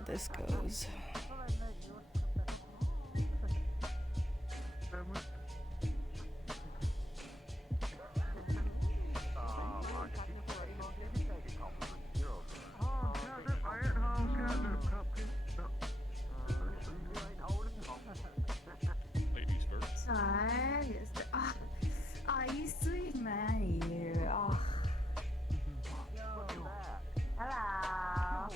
how this goes. You sweet man, you. Oh. Hello.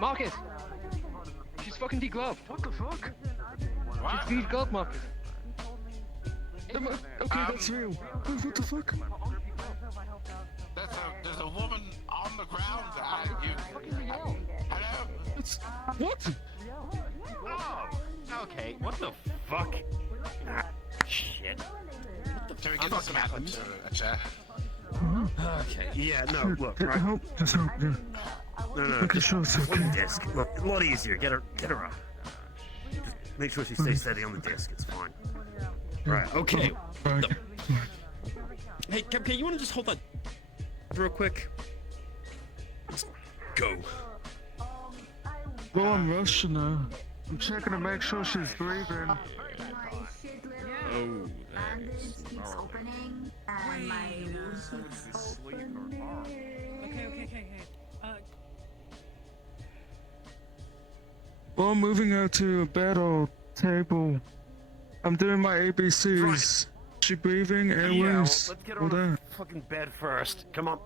Marcus! She's fucking degloved. What the fuck? What? She's degloved, Marcus. Okay, that's real. What the fuck? There's a woman on the ground. Hello? What? Oh, okay. What the fuck? Ah, shit. Can we get this happened to a chair? Okay. Yeah. No. Look. Right. Help! Just help! Yeah. No. Okay, sure, it's okay. On the disc. Look, a lot easier. Get her up. Just make sure she stays steady on the disc. It's fine. Right. Okay. Right. Hey, Cupcake, you want to just hold that real quick? Just go. Well, I'm rushing her. I'm checking to make sure she's breathing. My shit little bandage keeps opening, and my wound keeps opening. Okay. Well, I'm moving her to a bed or table. I'm doing my ABCs. Right. She breathing, Yeah, airways, let's get all her on that. the fucking bed first. Come on.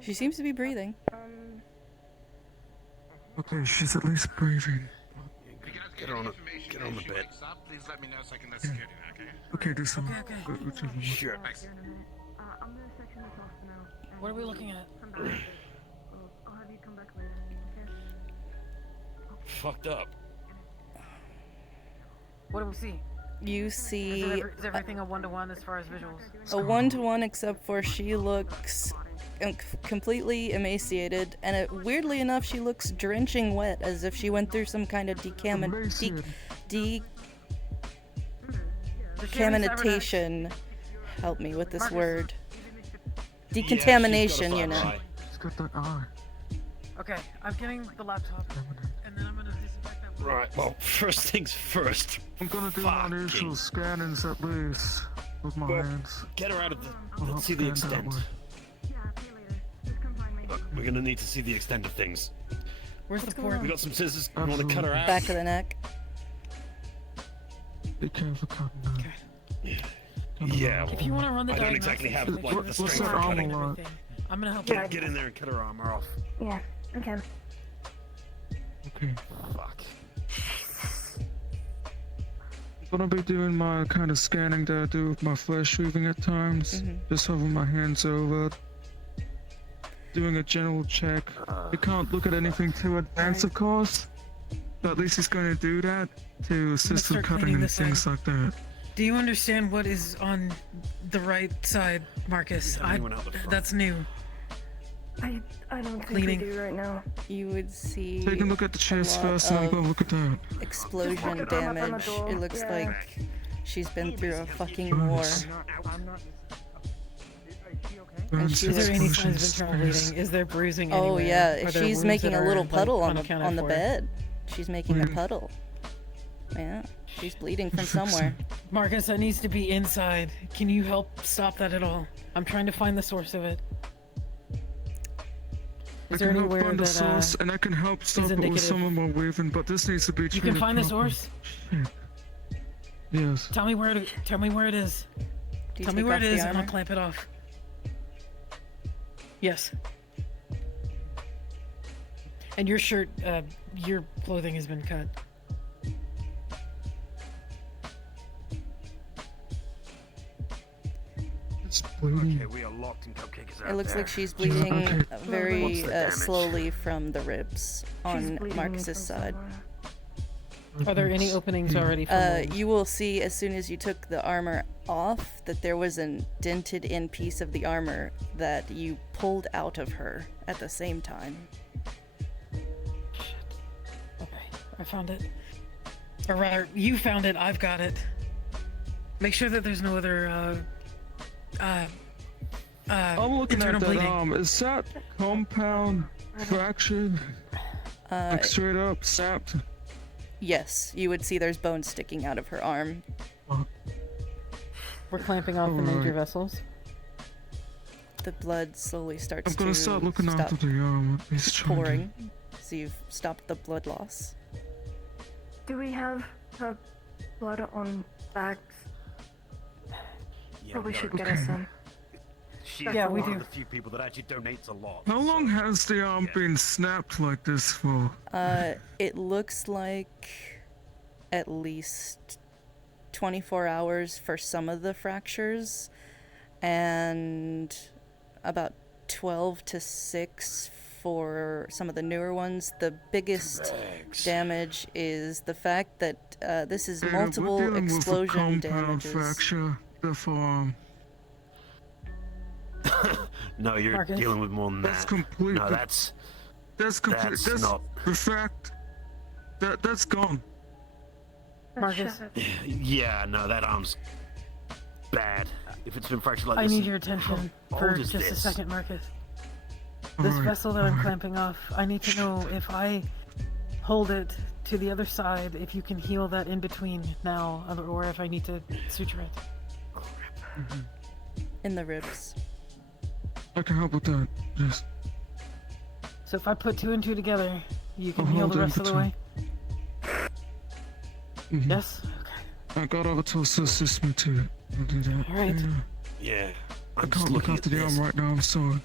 She seems to be breathing. Okay, she's at least breathing. Get her on the bed. Please let me know so I can let security know, okay? Okay, do some. Sure. I'm gonna section this off now. What are we looking at? Come back later. I'll have you come back later. Okay? Fucked up. What do we see? You see Is everything a one-to-one as far as visuals? a one-to-one, except for she looks completely emaciated, and weirdly enough, she looks drenching wet, as if she went through some kind of decontamination. Help me with this word. Decontamination, you know. She's got that eye. Okay, I'm getting the laptop, and then I'm gonna disinfect that. Right. Well, first things first. I'm gonna do my initial scannings at least with my hands. Get her out of the. I'll Let's see the scan that extent. way. Yeah, see you later. Just come find me. Look, we're gonna need to see the extent of things. Where's the port? We got some scissors. You want to cut her out? Back of the neck. Be careful cutting that. Okay. Yeah. If you want to run the I don't diagnostics, exactly have make like sure the it's what's strength that for armor cutting. like? I'm gonna help you. Get in there and cut her armor off. Yeah, okay. Okay. Fuck. I'm gonna be doing my kind of scanning that I do with my flesh weaving at times. Just having my hands over. Doing a general check. You can't look at anything too advanced, of course. But at least he's going to do that to assist with start cutting cleaning and this things like that. Do you understand what is on the right side, Marcus? Anyone out the front? That's new. I don't think Cleaning. we do right now. You would see Take a look at the chest lot first and then go of look at that. explosion damage. It looks Yeah. like she's been through a fucking war. And Is she there any looks- signs of internal bleeding? Is there bruising anywhere? Oh yeah, Are there she's wounds making that a little are, puddle like, on the unaccounted for? bed. She's making a puddle. Yeah, she's bleeding from somewhere. Marcus, that needs to be inside. Can you help stop that at all? I'm trying to find the source of it. I Is there can help anywhere find the that source and I can help stop it with indicative? some of my weaving, but this needs to be you treated can find the properly. source? Yes. Tell me where it. Tell me where it is. Do you Tell me take where off it the is, and I'll armor? clamp it off. Yes. And your shirt, your clothing has been cut. It's bleeding. Okay, we are locked and Cupcake is out It looks there. like she's bleeding Okay. very What's the damage? slowly from the ribs She's on bleeding Marcus's from side. somewhere. Are there any openings already? For mold? You will see as soon as you took the armor off that there was an dented in piece of the armor that you pulled out of her at the same time. Shit. Okay, I found it. Or rather, you found it. I've got it. Make sure that there's no other I'm looking at internal that bleeding. arm. Is that compound fractured? Like straight up snapped? Yes, you would see there's bones sticking out of her arm. We're clamping off the major Alright. vessels. The blood slowly starts I'm gonna to start looking stop after the arm. At least trying to- pouring. So you've stopped the blood loss. Do we have blood on bags? Yeah, Probably no, should get us some. She's Yeah, we one do. of the few people that actually donates a lot. How long so- has the arm yeah. been snapped like this for? It looks like at least 24 hours for some of the fractures, and about 12 to 6 for some of the newer ones. The biggest damage is the fact that this is Yeah, multiple we're dealing explosion with a compound damages. fracture. The forearm. No, you're Marcus? dealing with more than That's that. complete. No, that's That's complete. That's That's not- the fact. That's gone. Marcus? yeah. No, that arm's bad. If it's been fractured like I this, need your attention how for old is just a this? second, Marcus. This Alright, vessel that I'm alright. clamping off, I need to know if I hold it to the other side, if you can heal that in between now, or if I need to suture it. In the ribs. I can help with that. Just So if I put 2 and 2 together, you can I'll heal hold the it in rest of the way? between. Mhm. Yes? Okay. I got Avatar to assist me to it. I'll do that. Alright. Yeah. Yeah. I I'm just can't look looking after at the arm this. right now. I'm sorry.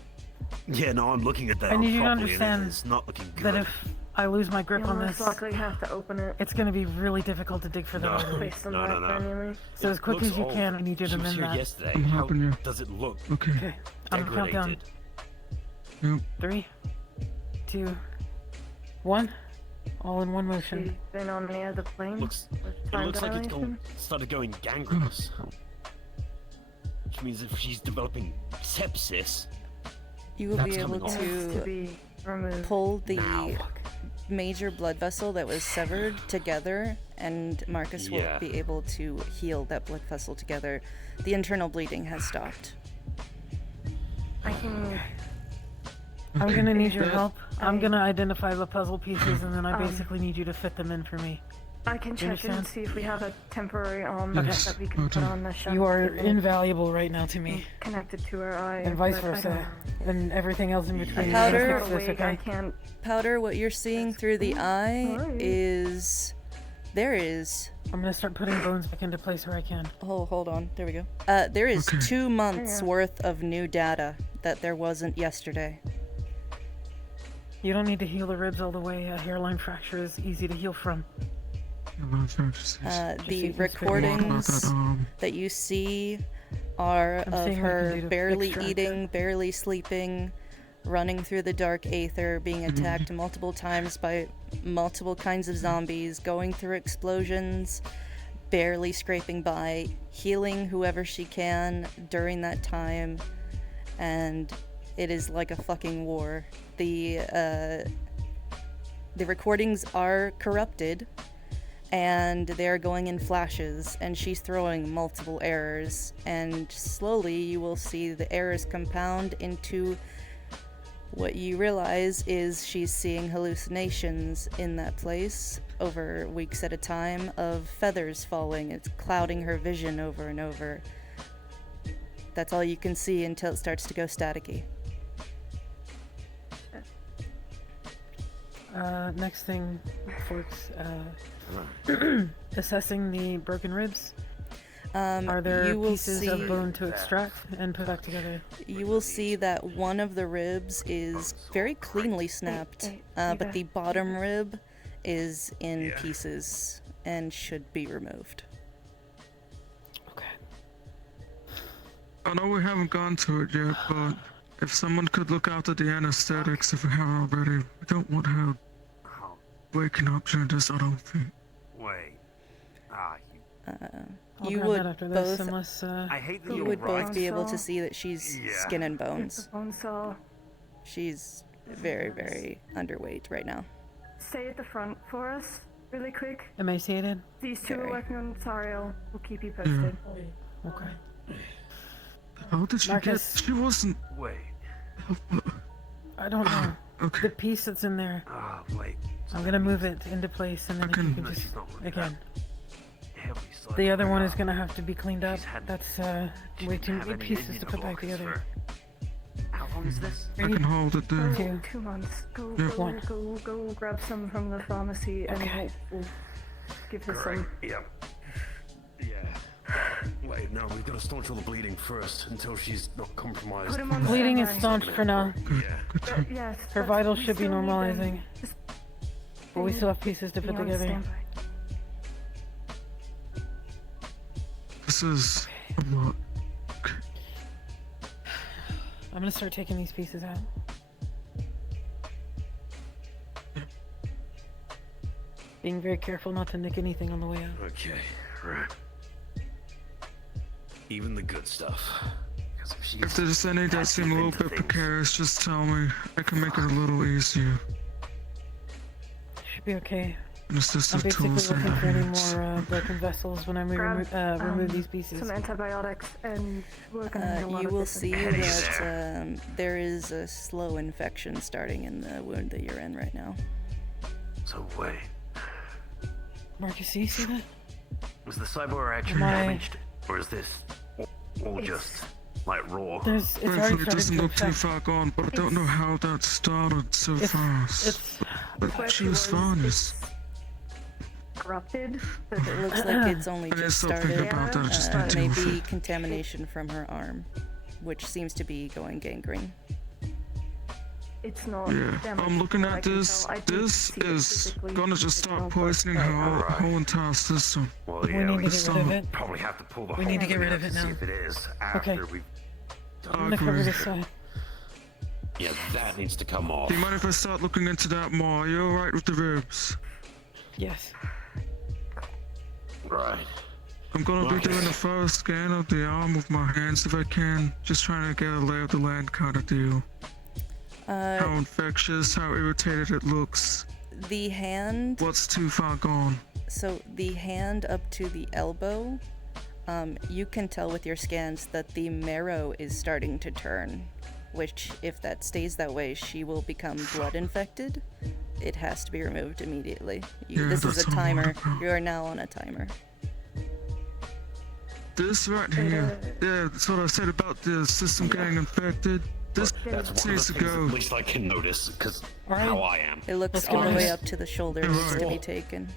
Yeah, no, I'm looking at that. I arm need you to properly, understand and it's not looking good. That if I lose my grip You'll on most this, likely have to open it it's going to be really difficult to dig for the No. artery. based on No, that no, no. anyway. So as quick looks as you old. can, I need you She to was mend here that. yesterday. I'm How helping you. does it look? Okay. Okay. I'm gonna count down. Degraded. Yep. 3, 2, 1. All in one motion. She's been on any other plane? Looks. with It time looks like it's dilation? started going gangrenous. Which means if she's developing sepsis, You will That's be able coming off. Needs to to be removed. pull the now. major blood vessel that was severed together, and Marcus Yeah. will be able to heal that blood vessel together. The internal bleeding has stopped. I can. I'm Okay. gonna need your That- help. I'm I- gonna identify the puzzle pieces, and then I Um, basically need you to fit them in for me. I can check and understand? see if we have a temporary arm Yes, that we can I put do. on the shunt. You are that invaluable right now to will me, connected to her eye. and vice but I versa, don't- and everything else in between. I Powder- can't Fix fix this, this, I okay? can't. Powder, what you're seeing through the eye Alright. is... There is... I'm gonna start putting bones back into place where I can. Oh, hold on. There we go. There is Okay. 2 months Yeah. worth of new data that there wasn't yesterday. You don't need to heal the ribs all the way. A hairline fracture is easy to heal from. I'm just The so you can spit me out. about that recordings arm. that you see are I'm of seeing what I can her do to barely extract eating, barely sleeping, running through the dark aether, being attacked multiple times by multiple kinds of zombies, going through explosions, barely scraping by, healing whoever she can during that time, and it is like a fucking war. The recordings are corrupted, and they're going in flashes, and she's throwing multiple errors, and slowly you will see the errors compound into what you realize is she's seeing hallucinations in that place over weeks at a time of feathers falling. It's clouding her vision over and over. That's all you can see until it starts to go staticky. Next thing, Forks, assessing the broken ribs. Are there you will pieces see, of bone to extract and put back together? You will see that one of the ribs is very cleanly snapped, but the bottom rib is in pieces and should be removed. Okay. I know we haven't gone to it yet, but if someone could look after the anesthetics if we haven't already, we don't want her oh, waking up during this, I don't think. wait. I'll You grab would that after this, both- unless I hate that You you're would right. both be able to So- see that she's Yeah. skin and Get the bones. bone saw. She's very, very underweight right now. Stay at the front for us, really quick. emaciated. These two Very. are working on Tariel. We'll keep you posted. Okay. How did she Marcus. get? She wasn't. Wait. I don't know. Okay. The piece that's in there, Ah, wait. I'm gonna move it into place, and then if you Okay. can No, just she's not like again. Heavy side The other one is up. gonna have to be cleaned up. She's had- That's She way didn't too have many any pieces to put back immunoblocks together. for- How long is this? I can hold it there. Two. 2 months. Go, Yeah. go, One. go grab some from the pharmacy and Okay. we'll give her Great. some. Yeah. Wait, no, we've got to staunch all the bleeding first until she's not compromised. Put him on Bleeding is standby. staunched for now. Yeah. Yes. Her but vitals we should be still need them. normalizing, Just but we still have pieces to be put on together. standby. This is a lot. I'm gonna start taking these pieces out. Being very careful not to nick anything on the way out. Okay, right. Even the good stuff. 'Cause if she's If there's any that seem a little into bit things- precarious, just tell me. I can make it a little easier. Should be okay. And it's just I'm the basically tools in looking my for any hands. more broken vessels when I remove these pieces. Some antibiotics and we're gonna need a lot You of will different see things. that there is a slow infection starting in the wound that you're in right now. So wait, Marcus, do you see that? was the cyborg actually Am I- damaged, or is this all just like raw? It's already Frankly, it started doesn't to look too affect. far gone, but I don't know how that started so fast. It's But she was fine. It's corrupted. But It looks like it's only I need to just stop thinking started. about that. I just Uh, need It to may move be it. contamination from her arm, which seems to be going gangrene. it's not. Yeah, damaged I'm looking from what I at can this. tell. I did This see it is physically. gonna just It's start not, poisoning but- her whole entire system. Well, We yeah, need we to get rid of it. probably have to pull the We whole need to get thing rid out of it to see now. if it is after Okay. we've I'm done gonna cover agree. this side. Yeah, that needs to come off. Do you mind if I start looking into that more? Are you alright with the ribs? Yes. Right. I'm gonna be Okay. doing a thorough scan of the arm with my hands if I can. Just trying to get a lay of the land kind of deal. How infectious, how irritated it looks. The hand, What's too far gone? so the hand up to the elbow, you can tell with your scans that the marrow is starting to turn, which if that stays that way, she will become blood infected. It has to be removed immediately. Yeah, This is a that's all I timer. wanted to know. You are now on a timer. This right here. Yeah, that's what I said about the system getting infected. This That's one of needs the to things go. at least I can notice, because Alright. how I am. It looks Let's all go the way this. up to the shoulder. It needs to be taken.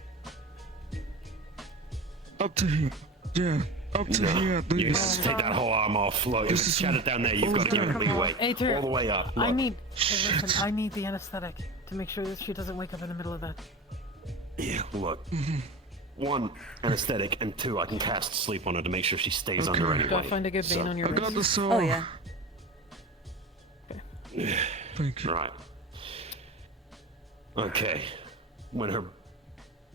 Up to here. Yeah, up to here at You least. take that whole arm off. Look, if This it's is- shattered down there, you've got to give it leeway. Aether, All the way up. I Look. need. Hey, listen, I need the anesthetic to make sure that she doesn't wake up in the middle of that. Yeah, look. Mm-hmm. One, anesthetic, and two, I can cast sleep on her to make sure she stays Okay. under Do I Do I anyway. find a good vein So- on your I got wrist? the saw. Oh yeah. Thank you. Right. Okay. When I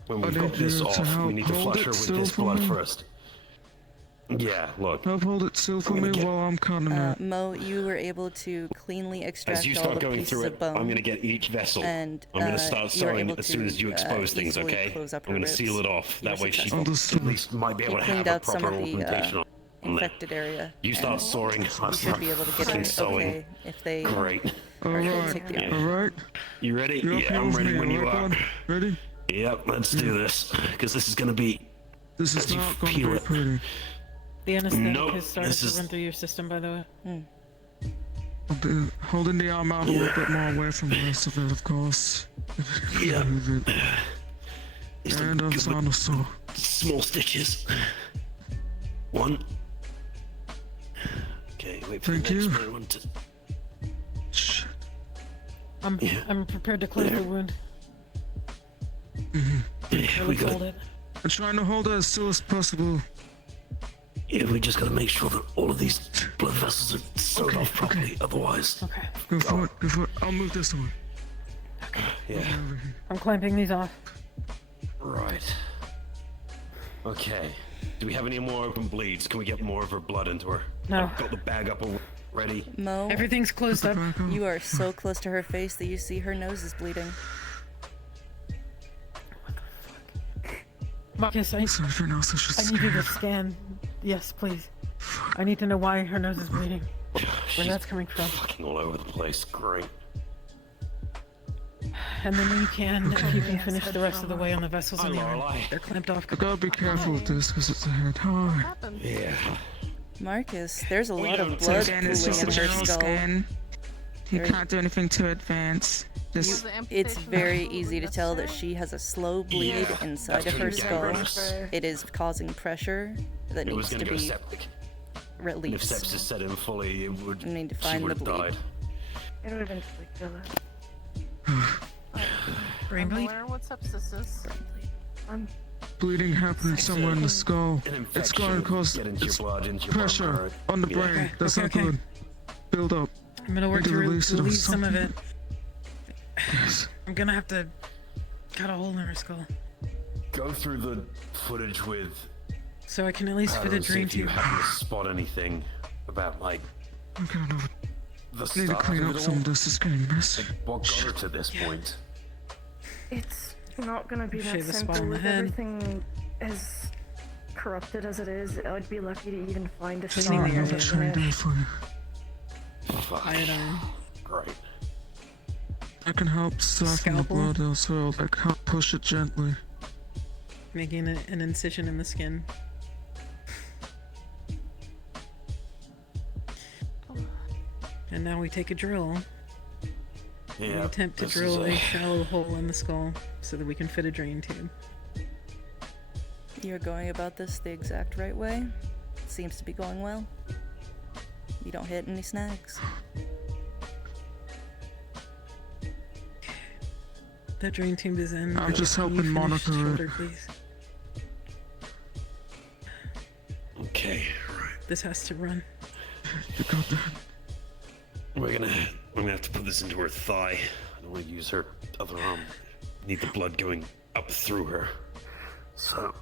we've got need this you to off, we help need to hold flush it her with still this for blood me. first. Yeah, look. Help hold it still for I'm me gonna get- while I'm cutting it. Mo, you were able to cleanly extract As you all start the going pieces through of it, bone. I'm going to get each vessel. and, I'm going to start you were sewing able as soon as you to, expose things, easily okay? close up I'm her going to seal ribs. it off. You That were way she Understood. at least might be able to cleaned have a out some proper of the, augmentation on there. infected area. You start and soaring. I You should be able to get fucking it sewing. okay if they Great. are able to Alright, take the Yeah. arm. alright. You ready? You're up Yeah, here I'm with ready me, when you alright, are. bud? Ready? Yep, let's do this. Because this is going to be... This is As you not gonna feel be it. pretty. The anesthetic Nope, has started this to is- run through your system, by the way. Holding the arm out a little bit more away from the rest of it, of course. Yeah. Move it. Just a And I'm good on the saw. small stitches. One. Okay, wait for Thank the you. next one to... Shit. I'm prepared to close the wound. Yeah, we Really hold got it. I'm trying to hold it as still as possible. Yeah, we just gotta make sure that all of these blood vessels are sewed off properly, otherwise... Okay. Go for it, go for it. I'll move this one. Yeah, Over here. I'm clamping these off. right. Okay. Do we have any more open bleeds? Can we get more of her blood into her? No. I've got the bag up already. Mo, Everything's closed up. you are so close to her face that you see her nose is bleeding. Marcus, I Something else I should need you to scan. scan. Yes, please. I need to know why her nose is bleeding. Where She's that's coming from. fucking all over the place. Great. And then when you can, if you can finish the rest of the way on the vessels Hi, on the island. Lorelei. They're clamped off. I gotta be careful with this because it's a head high. Yeah. Marcus, there's a lot of don't blood Again, it's pooling just a in her general skull. scan. You There- can't do anything to advance. Just It's very easy to tell that she has a slow bleed Yeah, inside that's of her pretty skull. gangrenous. It is causing pressure that It was needs gonna to go be septic. And if released. sepsis set in fully, it would. We need to she find would the have bleed. died. It would eventually kill it. Brain I'm bleed? aware what sepsis is. bleeding happening somewhere in the skull. An It's infection going to cause get into your blood, into your pressure bone on the Yeah. brain. That's Okay, not okay. good. Build up. I'm gonna work Need to to release it or relieve some of it. something. Yes. I'm gonna have to cut a hole in her skull. Go through the footage with So I can at least her fit a and see drain if you tube. happen to spot anything about like I'm kind of the need to start clean of up it some all. of this. It's getting messy. Like, what got her to this point? It's not gonna be that Shave a spot simple on the with head. everything as corrupted as it is. I'd be lucky to even find a Cleaning scar the on area. the Try and do it finish. for you. Fuck. Iodine. Great. I can help soften the Scalpel? blood also, like help push it gently. Making an incision in the skin. And now we take a drill and Yeah. attempt to this drill is a shallow hole in the skull so that we can fit a drain tube. You're going about this the exact right way. Seems to be going well. You don't hit any snags. That drain tube is in. I'm just Can you helping finish monitor it. shoulder, please? Okay, right. This has to run. You got that? I'm gonna have to put this into her thigh. I don't want to use her other arm. Need the blood going up through her. So,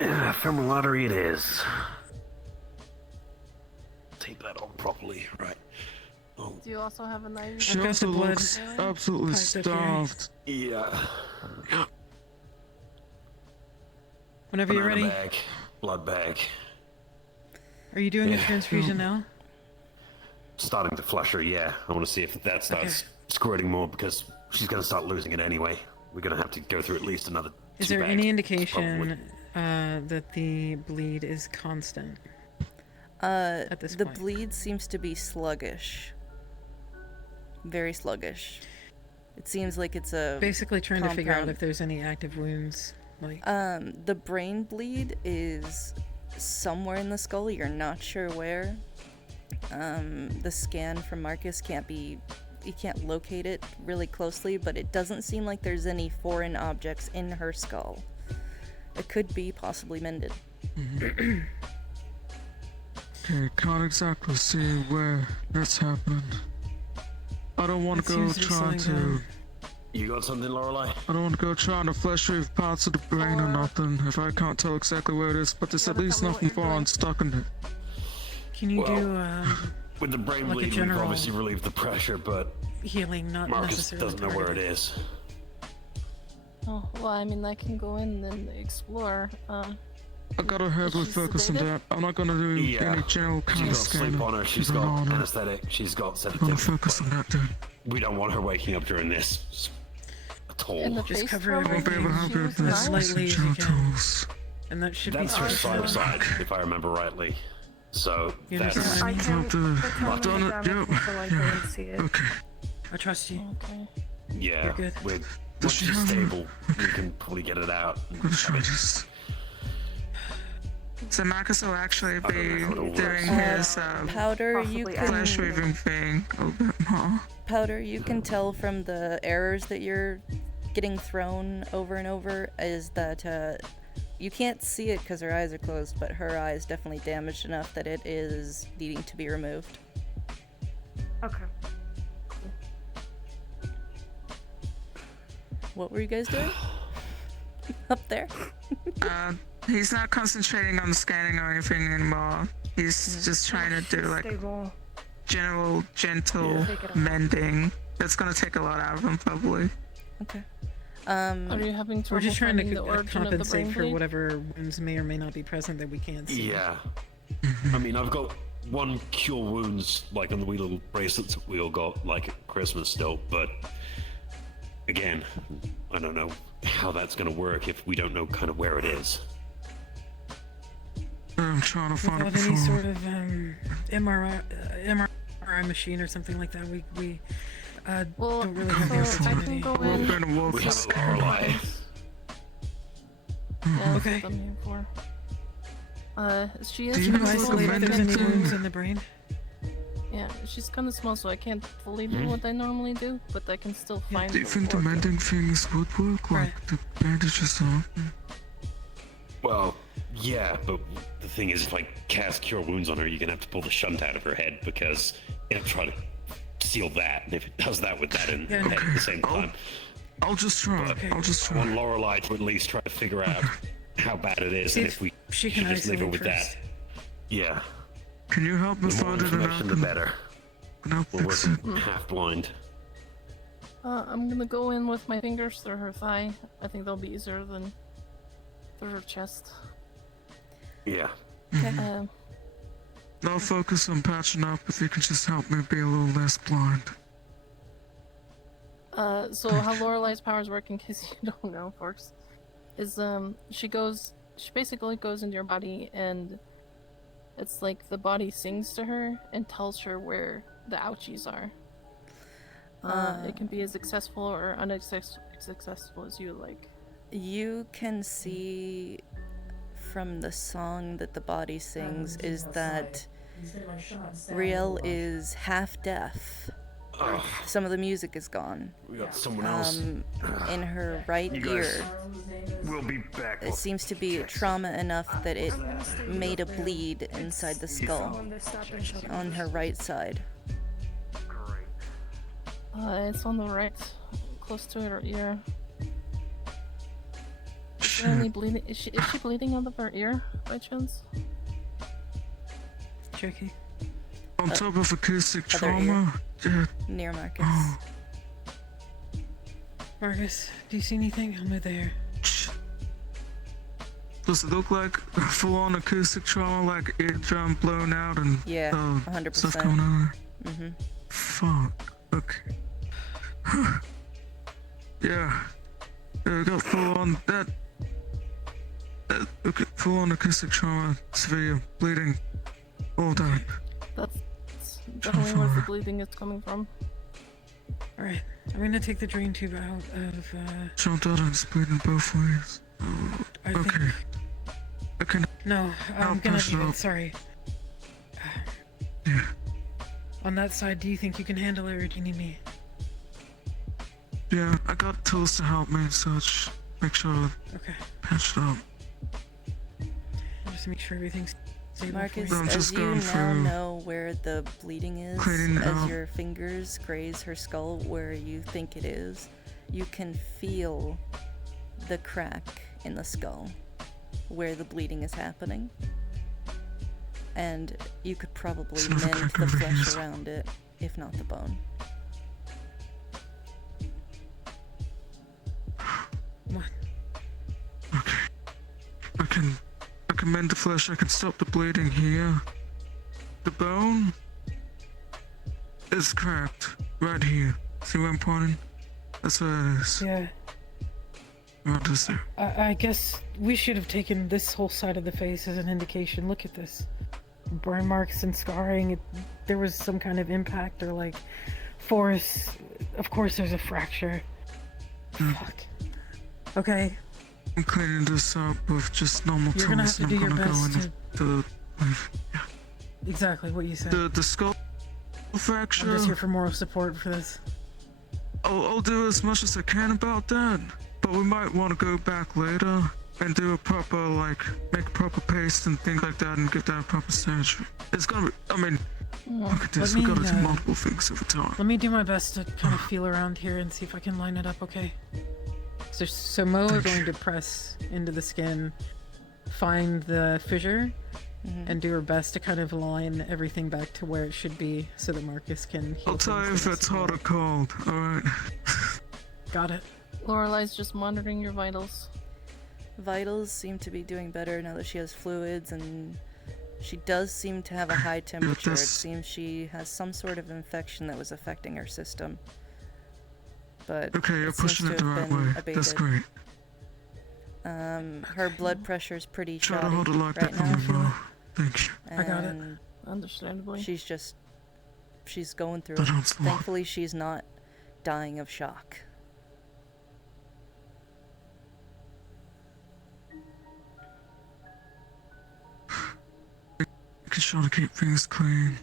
yeah, femoral artery it is. Tape that on properly, right? Oh, Do you also have a knife? She got also the blood looks absolutely piped up here. starved. yeah. Whenever you're Banana ready. bag, blood bag. Are you doing a Yeah. transfusion now? Starting to flush her, yeah. I want to see if that starts squirting more because she's gonna start losing it anyway. We're gonna have to go through at least another. Is 2 there bags, any probably. indication that the bleed is constant? At this The point. bleed seems to be sluggish. Very sluggish. It seems like it's a Basically trying to figure out compound. if there's any active wounds. Like, the brain bleed is somewhere in the skull. You're not sure where. The scan from Marcus you can't locate it really closely, but it doesn't seem like there's any foreign objects in her skull. It could be possibly mended. Okay, can't exactly see where that's happening. I don't want It's to go usually trying slowing to. down. You got something, Lorelei? I don't want to go trying to flesh reeve parts of the brain or nothing if I can't tell exactly where it is. But there's at gotta least tell me what nothing you're foreign doing. stuck in it. Can you Well, do With the brain Like a bleed, we've general- obviously relieved the pressure, but healing, not Marcus necessarily doesn't know where it targeted? is. Oh, well, I mean, I can go in and explore. I gotta heavily she focus on sedated? that. I'm not gonna do Yeah. any general She's kind of got sleep scanning. on her, she's Keep an eye got on her. anesthetic, she's got I'm gonna sedative. focus on that, dude. We don't want her waking up during this at In the all. Just face cover trauma, I won't be able to help she you was with this. nice. Slightly as General you can. tools. And that should That's be her sufficient. side, if I remember rightly. So You that's understand? I can I've done determine it, the damage yep. until I go and see it. Okay. I trust you. Okay. yeah. You're good. We're Does once she she's have a- stable, we can probably get it out. I'm gonna try this. So Marcus will actually don't know how it all works. doing his Powder, you Possibly can flesh weaving thing a little bit more. Powder, you can tell from the errors that you're getting thrown over and over is that you can't see it because her eyes are closed, but her eye is definitely damaged enough that it is needing to be removed. Okay. What were you guys doing? Up there? He's not concentrating on scanning or anything anymore. He's just trying to do like general, gentle mending. That's gonna take a lot out of him, probably. Okay. Are you having trouble We're just trying to finding the origin of the compensate brain for bleed? whatever wounds may or may not be present that we can't see. Yeah. I mean, I've got one cure wounds, like on the wee little bracelets that we all got, like at Christmas still, but again, I don't know how that's gonna work if we don't know kind of where it is. I'm trying to find it Without any before. sort of MRI machine or something like that, we Well, don't really have the so I can opportunity. go We're in. gonna walk We this. have Lorelei. Yeah, that's Okay. what I'm here for. She is Do you Can you guys small, isolate so I if there's any can't do- wounds in the brain? Yeah, she's kind of small, so I can't fully do what I normally do, but I can still find. Do you the think the organ. mending things would work? Like Right. the bandages on? Well, yeah, but the thing is, if I cast Cure Wounds on her, you're gonna have to pull the shunt out of her head because it'll try to seal that, and if it does that with that in Yeah, her head at the same time, I'll just try. But I'll just I want try. Lorelei to at least try to figure out how bad it is, and if we She should can just leave her isolate with first. that. Yeah, Can you help me the more find it and I information, the can, better. and I'll We're fix it? working half blind. I'm gonna go in with my fingers through her thigh. I think that'll be easier than through her chest. Yeah. Um, I'll focus on patching up if you can just help me be a little less blind. So how Lorelei's powers work, in case you don't know, folks, is she basically goes into your body, and it's like the body sings to her and tells her where the ouchies are. It can be as successful or unsuccessful as you like. You can see from the song that the body sings is that Riel is half deaf. Oh, Some of the music is gone. we got someone else. In her right ear, We'll be back. it seems to be trauma enough that it made a bleed inside the skull on her right side. It's on the right, close to her ear. Is there any bleeding? Is she bleeding out of her ear by chance? Tricky. On top of acoustic other ear. trauma, yeah, Near Marcus. Marcus, do you see anything? I'll move there. does it look like full-on acoustic trauma, like eardrum blown out and Yeah, stuff 100%. going on? Mm-hmm. Fuck. Okay. Yeah. We got full-on that. Okay, full-on acoustic trauma, severe bleeding, all that. That's definitely where the bleeding is coming from. Alright, I'm gonna take the drain tube out of, John Dutton's bleeding both ways. I think... Okay. I can. No, I'm I'll gonna push leave it it, up. sorry. Yeah. On that side, do you think you can handle it, or do you need me? Yeah, I got tools to help me and such. Make sure I Okay, patch it up. just to make sure everything's stable Marcus, for you. I'm as just you going now through know where the bleeding is, cleaning it as out. your fingers graze her skull where you think it is, you can feel the crack in the skull where the bleeding is happening. And you could probably It's not a mend crack the over flesh here. around it, if not the bone. What? Okay. I can mend the flesh. I can stop the bleeding here. The bone is cracked right here. See where I'm pointing? That's where it is. Yeah, What is there? I guess we should have taken this whole side of the face as an indication. Look at this. Burn marks and scarring. There was some kind of impact or like force. Of course there's a fracture. Fuck. Okay, I'm cleaning this up with just normal you're gonna have tools. to And do I'm your gonna go best into to... the Exactly what you said. the skull I'm fracture. just here for moral support for this. I'll do as much as I can about that, but we might want to go back later and do a proper, like, make a proper paste and things like that and give that a proper surgery. It's gonna be, I mean, look at this, Let we me, gotta do uh, multiple things at a time. Let me do my best to kind of feel around here and see if I can line it up, okay? So Mo is going to press into the skin find the fissure and do her best to kind of align everything back to where it should be so that Marcus can heal. I'll tell you if it's hot or cold, alright? Got it. Lorelei's just monitoring your vitals. Vitals seem to be doing better now that she has fluids, and she does seem to have a high temperature. It seems she has some sort of infection that was affecting her system. But okay, you're pushing it the right way. Abated. That's great. Her blood pressure's pretty Try to shoddy hold it like right that for me, now. bro. Thank you. I got it. And Understandably. she's going through That it. helps a lot. Thankfully, she's not dying of shock. Making sure to keep things clean.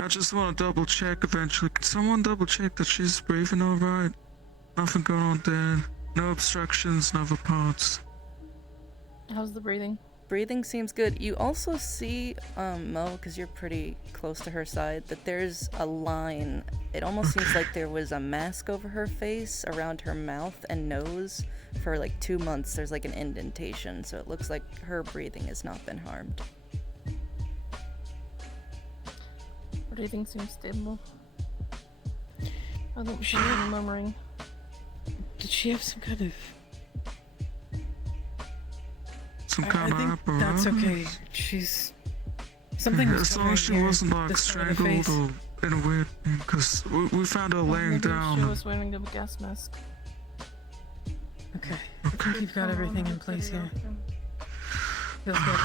I just want to double check eventually. Can someone double check that she's breathing alright? Nothing going on there. No obstructions, no other parts. How's the breathing? Breathing seems good. You also see, Mo, because you're pretty close to her side, that there's a line. It almost seems like there was a mask over her face, around her mouth and nose. For like 2 months, there's like an indentation, so it looks like her breathing has not been harmed. Breathing seems stable. I think she's been murmuring. Did she have some kind of... Some I kind of think apparatus? that's okay. She's... Something was As long as she covering here, wasn't like this side of the strangled face. or in a weird thing, because we found her laying Maybe down. she was wearing a gas mask. Okay, I think you've got everything in place here. Feels good.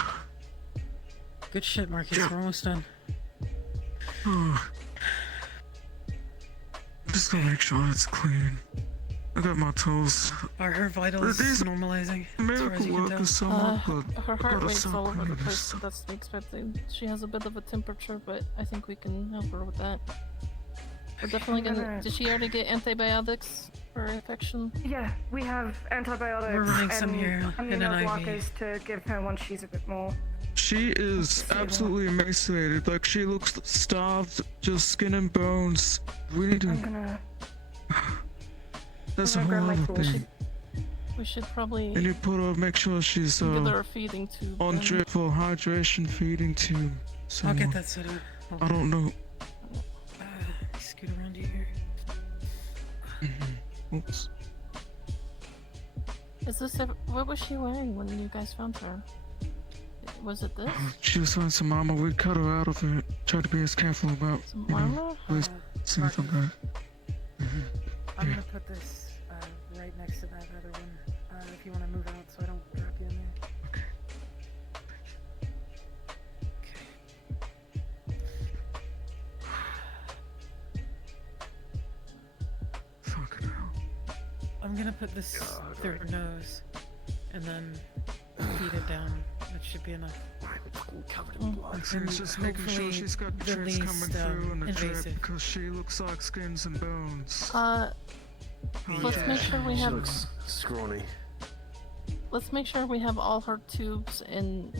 Good shit, Marcus. We're almost done. I'm just gonna make sure it's clean. I got my tools. Are her vitals These normalizing? As far as Miracle you can tell? workers somewhat, but Her I heart gotta rate's stop all over the bringing place, this so stuff. that's to be expected. She has a bit of a temperature, but I think we can help her with that. We're definitely gonna... Did she already get antibiotics for infection? Yeah, we have antibiotics We're running some and here in an immunoblockers to give her once she's a bit more. She is absolutely emaciated. Like, she looks starved, just skin and bones. We need I'm to... gonna... That's a I'm gonna whole grab my other tools. thing. We should probably And you put her, make sure she's give her a feeding tube. on then. drip or hydration feeding tube. I'll get that set up. Hold I on. don't know. Scoot around you here. Oops. Is this... What was she wearing when you guys found her? Was it this? She was wearing some armor. We cut her out of it. Tried to be as careful about, Some you know, armor? please see if I'm right. I'm gonna put this right next to that other one. If you want to move out so I don't drop you in there. Okay. Fucking hell. I'm gonna put this through her nose and then feed it down. That should be enough. Covered in blood. It's just making sure she's got the drips least, coming through and the drip invasive. because she looks like skins and bones. Let's make sure we She have... looks scrawny. Let's make sure we have all her tubes and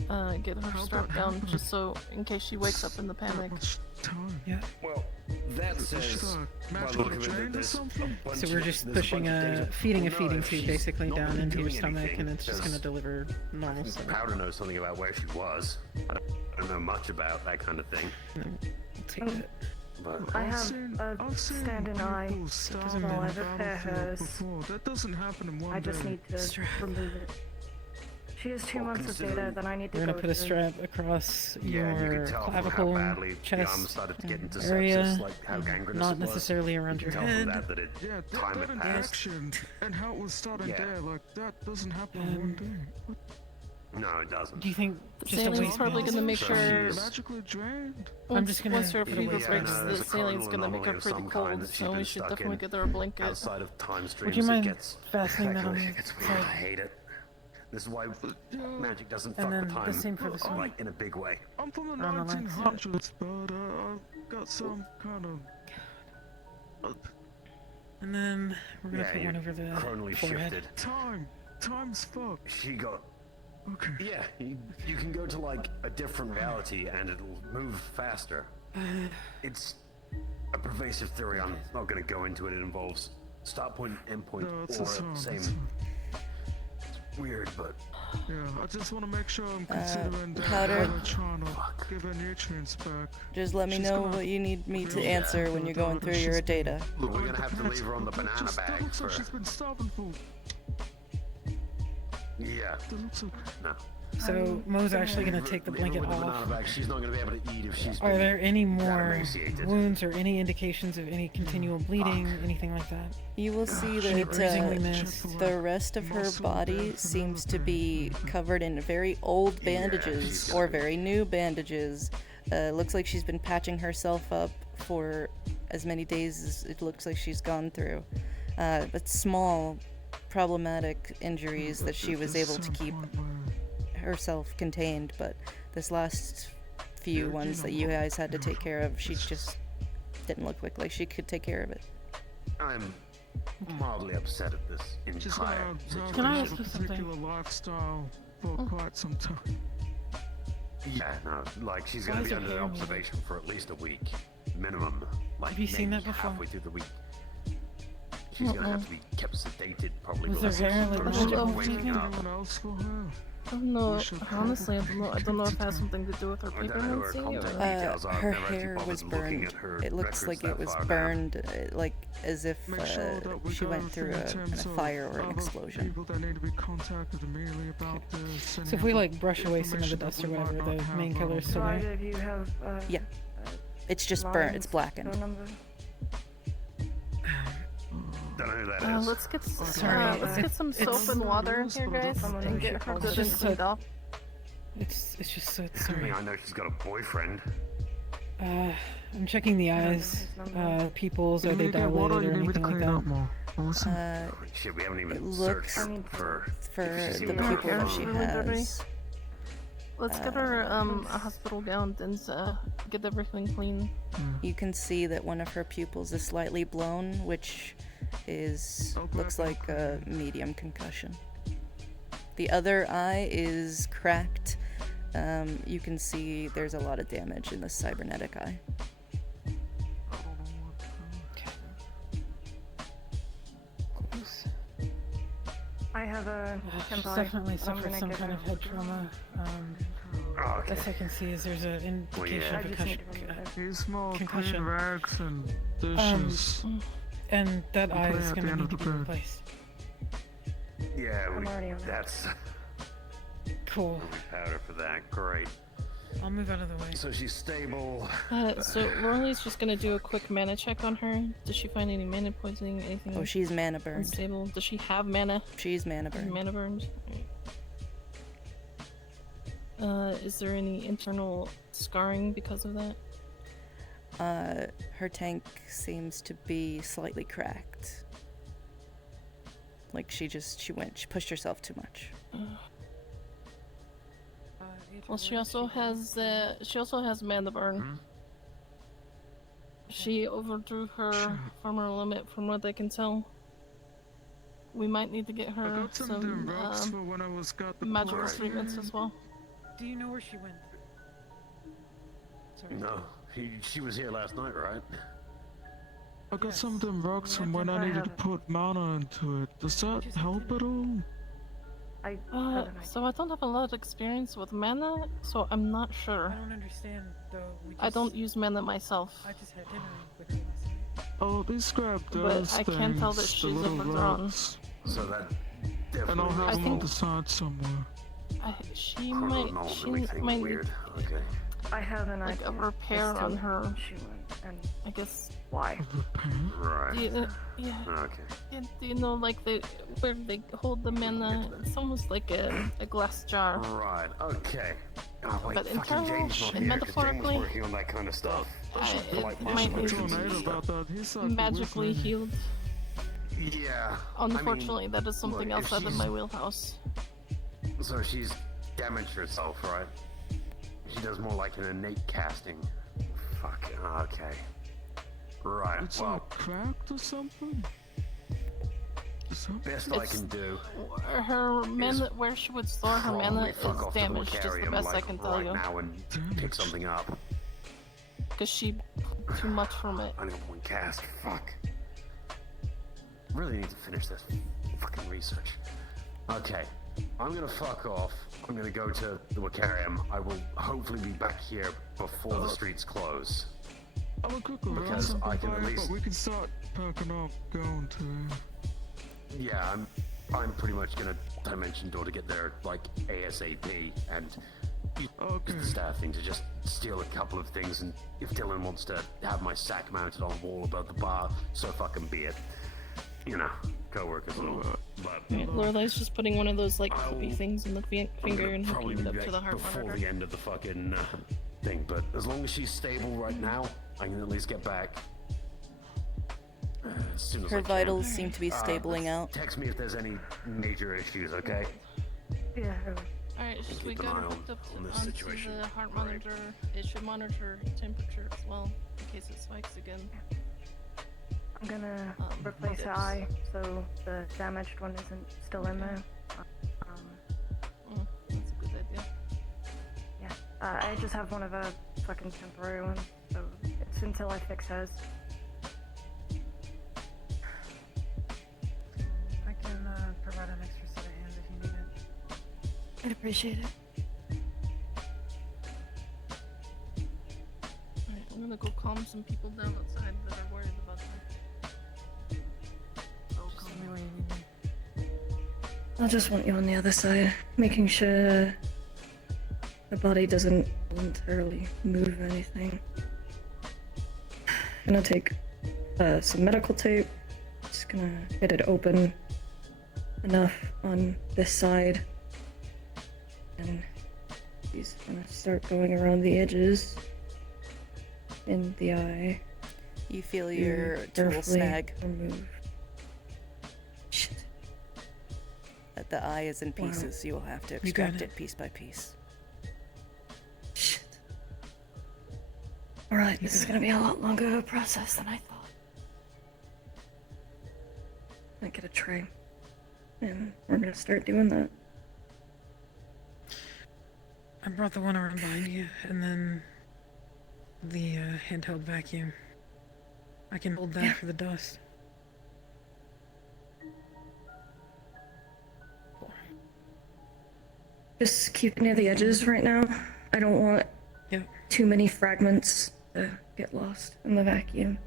get her How'd strapped that down, happen? just so in case she wakes up in the That panic. much time. Yeah. Well, that Is she says... got by the magical look of it, drain or there's something? a bunch So we're of- just there's a pushing bunch of data. feeding a We'll know feeding if tube she's basically not down been into your doing stomach, anything, and it's just gonna there's- deliver I normal think stuff. Powder knows something about where she was. I don't know much about that kind of thing. I'll take it. But I I've have seen a stand-in eye people starve doesn't on while I the repair battlefield hers. before. That doesn't happen in one I just day. need to Strap. remove it. She has 2 months of data, considering- then I need to We're gonna go put a through. strap across yeah, and you your can tell from clavicle, how badly the arm chest started to get into area, sepsis, like how gangrenous not it was. necessarily around You your can tell head. from that that it Yeah, time that had passed. infection and how it was starting Yeah. there, like that doesn't happen in one day. No, it doesn't. Do you think just a Sally's weight probably loss? gonna make So sure... she's- Magically drained. I'm just gonna Once her put a fever weight breaks, on the There's a salion's coronal gonna make her anomaly of pretty some kind cold, that she's so we been should stuck definitely in get her a blanket. Outside of time streams, Would you mind it gets fastening that on effectively- the it gets weird. I side? hate it. This is why magic doesn't And fuck then with the time, same for this one. like in a big way. I'm from the Around the legs. 1900s, but I've got some kind of And then we're gonna Yeah, put you're one over the chronally forehead. shifted. time's fucked. She got Okay. yeah. You can go to like a different reality and it'll move faster. It's a pervasive theory. I'm not going to go into it. It involves start point, end point, No, it's all the at the same. same. It's weird, but Yeah, I just want to make sure I'm considering that Powder. we're trying to give her nutrients back. Just let me She's know gonna- what you need me to Yeah. answer when you're going through your data. look, we're gonna have to leave her on the That banana just- that bag looks like for. she's been starving for. Yeah, That looks like. no. So Mo's actually gonna take the Leave her blanket with the banana off. bag. She's not gonna be able to eat if she's. Are there any more emaciated. wounds or any indications of any continual bleeding, anything like that? You will see Any that bruising we missed? the rest of her body seems to be covered in very old bandages she's or got it. very new bandages. Looks like she's been patching herself up for as many days as it looks like she's gone through. But small, problematic injuries that she was able to keep herself contained, but this last few ones that you guys had to take care of, she just didn't look like she could take care of it. I'm mildly upset at this She's gonna entire have situation. Can I a ask you something? particular lifestyle for quite some time. Yeah, no, like she's Why gonna is be her under hair observation for at least a week, minimum. Like Have you seen maybe that before? halfway through the week. She's gonna have to be kept sedated, probably. Was for there the hair, rest like, of magic her on waking her? up. Anyone else for her? I don't know. We should Honestly, I don't know if it has something to do with her I don't know who her pregnancy contact or. details are. I've Her never actually hair bothered was looking burned. at her It looks records like that it was far now. burned, like as if Make sure that we she got went through everything in terms a of fire or an other explosion. People that need to be contacted immediately about this. So if we like brush away some of the information dust or that we whatever, might the not main have, color is still So there. either of you have Yeah. It's just burnt. It's Ryan's blackened. phone number? Don't know who that is. Let's get Sorry, let's get some soap it's- and water in here, guys, Someone and who get should her call good the and cleaned up. It's just so I mean, sorry. I know she's got a boyfriend. I'm checking the eyes, pupils, You are they need to get water, dilated or you need me to anything like clean up that? more. Awesome. Shit, we haven't even It searched looks her for. for if she's the even got a people she phone. has. Let's get her a hospital gown and get everything clean. You can see that one of her pupils is slightly blown, which is looks like a medium concussion. The other eye is cracked. You can see there's a lot of damage in the cybernetic eye. Close. I have a She's tempi. definitely I'm suffered gonna some give kind her- of head trauma. Oh, okay. Best I can see is there's an indication yeah. of I a just need concussion. to remove it. Here's more concussion. clean rags and dishes. And that eye put it is at the gonna end need of to the be bed. replaced. Yeah, I'm already on that. that's Cool. powder for that. Great. I'll move out of the way. So she's stable. So Lorelai's just gonna do a quick mana check on her. Does she find any mana poisoning, anything Oh, she's mana burned. unstable? Does she have mana? She's mana burned. Mana burned? Is there any internal scarring because of that? Her tank seems to be slightly cracked. Like she pushed herself too much. Well, she also has mana burn. She overdrew her former limit, from what I can tell. We might need to get I her got some damn some rocks for when I was got the magical place. treatments as well. Do you know where she went? Sorry. No, she was here last night, right? I got some of them rocks from when I needed to put mana into it. Does that help at all? I have an So I don't have a lot of experience with mana, so I'm not sure. I don't understand though. I don't use mana myself. I just had dinner with you last night. Oh, these grab But those I can't tell that things, the she's little overdrawn. rocks. So that And I'll definitely have I them on think- the side somewhere. She really might need weird. Okay. I have an like idea. a repair as to on her. where she went and I guess. why. Right. Yeah. Okay. Do you know, like where they hold the mana? It's almost like a glass jar. Right. Okay. Oh wait, But fucking internal James not and here, 'cause James was metaphorically, working on that kind of stuff. It might muscle need Tell motions to and Nate stuff. about that. He's like be the magically wizard. healed. Yeah. Unfortunately, that is something look, if outside of she's- my wheelhouse. So she's damaged herself, right? She does more like an innate casting. Fuck. Okay. Right. It's Well, like cracked or something? Is that- best I It's- can do. Her mana, where she would store her mana Probably is fuck off to the damaged, is the Lucarium, best I like, can tell right you. now and pick something up. Because she too much from it. I only got one cast. Fuck. really need to finish this fucking research. Okay, I'm gonna fuck off. I'm gonna go to the Wicarium. I will hopefully be back here before the streets close. I will cook around Because something I can for at you, least- but we can start packing up, going to... Yeah, I'm pretty much gonna dimension door to get there like ASAP, and use the staffing to just steal a couple of things, and if Dylan wants to have my sack mounted on the wall above the bar, so fucking be it. You know, co-workers and all. But Right, Lorelei's just putting one of those like I'll- clippy things in the finger and probably hooking it be up to back the heart before monitor. the end of the fucking thing. But as long as she's stable right now, I can at least get back. As soon as I Her can. vitals seem to be stabling out. Text me if there's any major issues, okay? Yeah. Alright, so we keep an got eye it on- hooked up on this onto situation. the heart Right. monitor. It should monitor temperature as well, in case it spikes again. I'm gonna Um, replace the dips. eye so the damaged one isn't still in there. That's a good idea. Yeah. I just have one of a fucking temporary ones, so it's until I fix hers. I can provide an extra set of hands if you need it. I'd appreciate it. Alright, I'm gonna go calm some people down outside that are worried about them. Call me when you need me. I'll just want you on the other side, making sure the body doesn't voluntarily move or anything. Gonna take some medical tape, just gonna get it open enough on this side, and he's gonna start going around the edges in the eye. You feel to your tool carefully snag. remove. Shit. That the eye is in Wow. pieces. You will have to got extract it. it piece by piece. Shit. Alright, this is gonna be a lot longer of a process than I thought. I get a tray. And we're gonna start doing that. I brought the one around behind you, and then the handheld vacuum. I can hold that for the dust. Just keep it near the edges right now. I don't want Yep. too many fragments to get lost in the vacuum.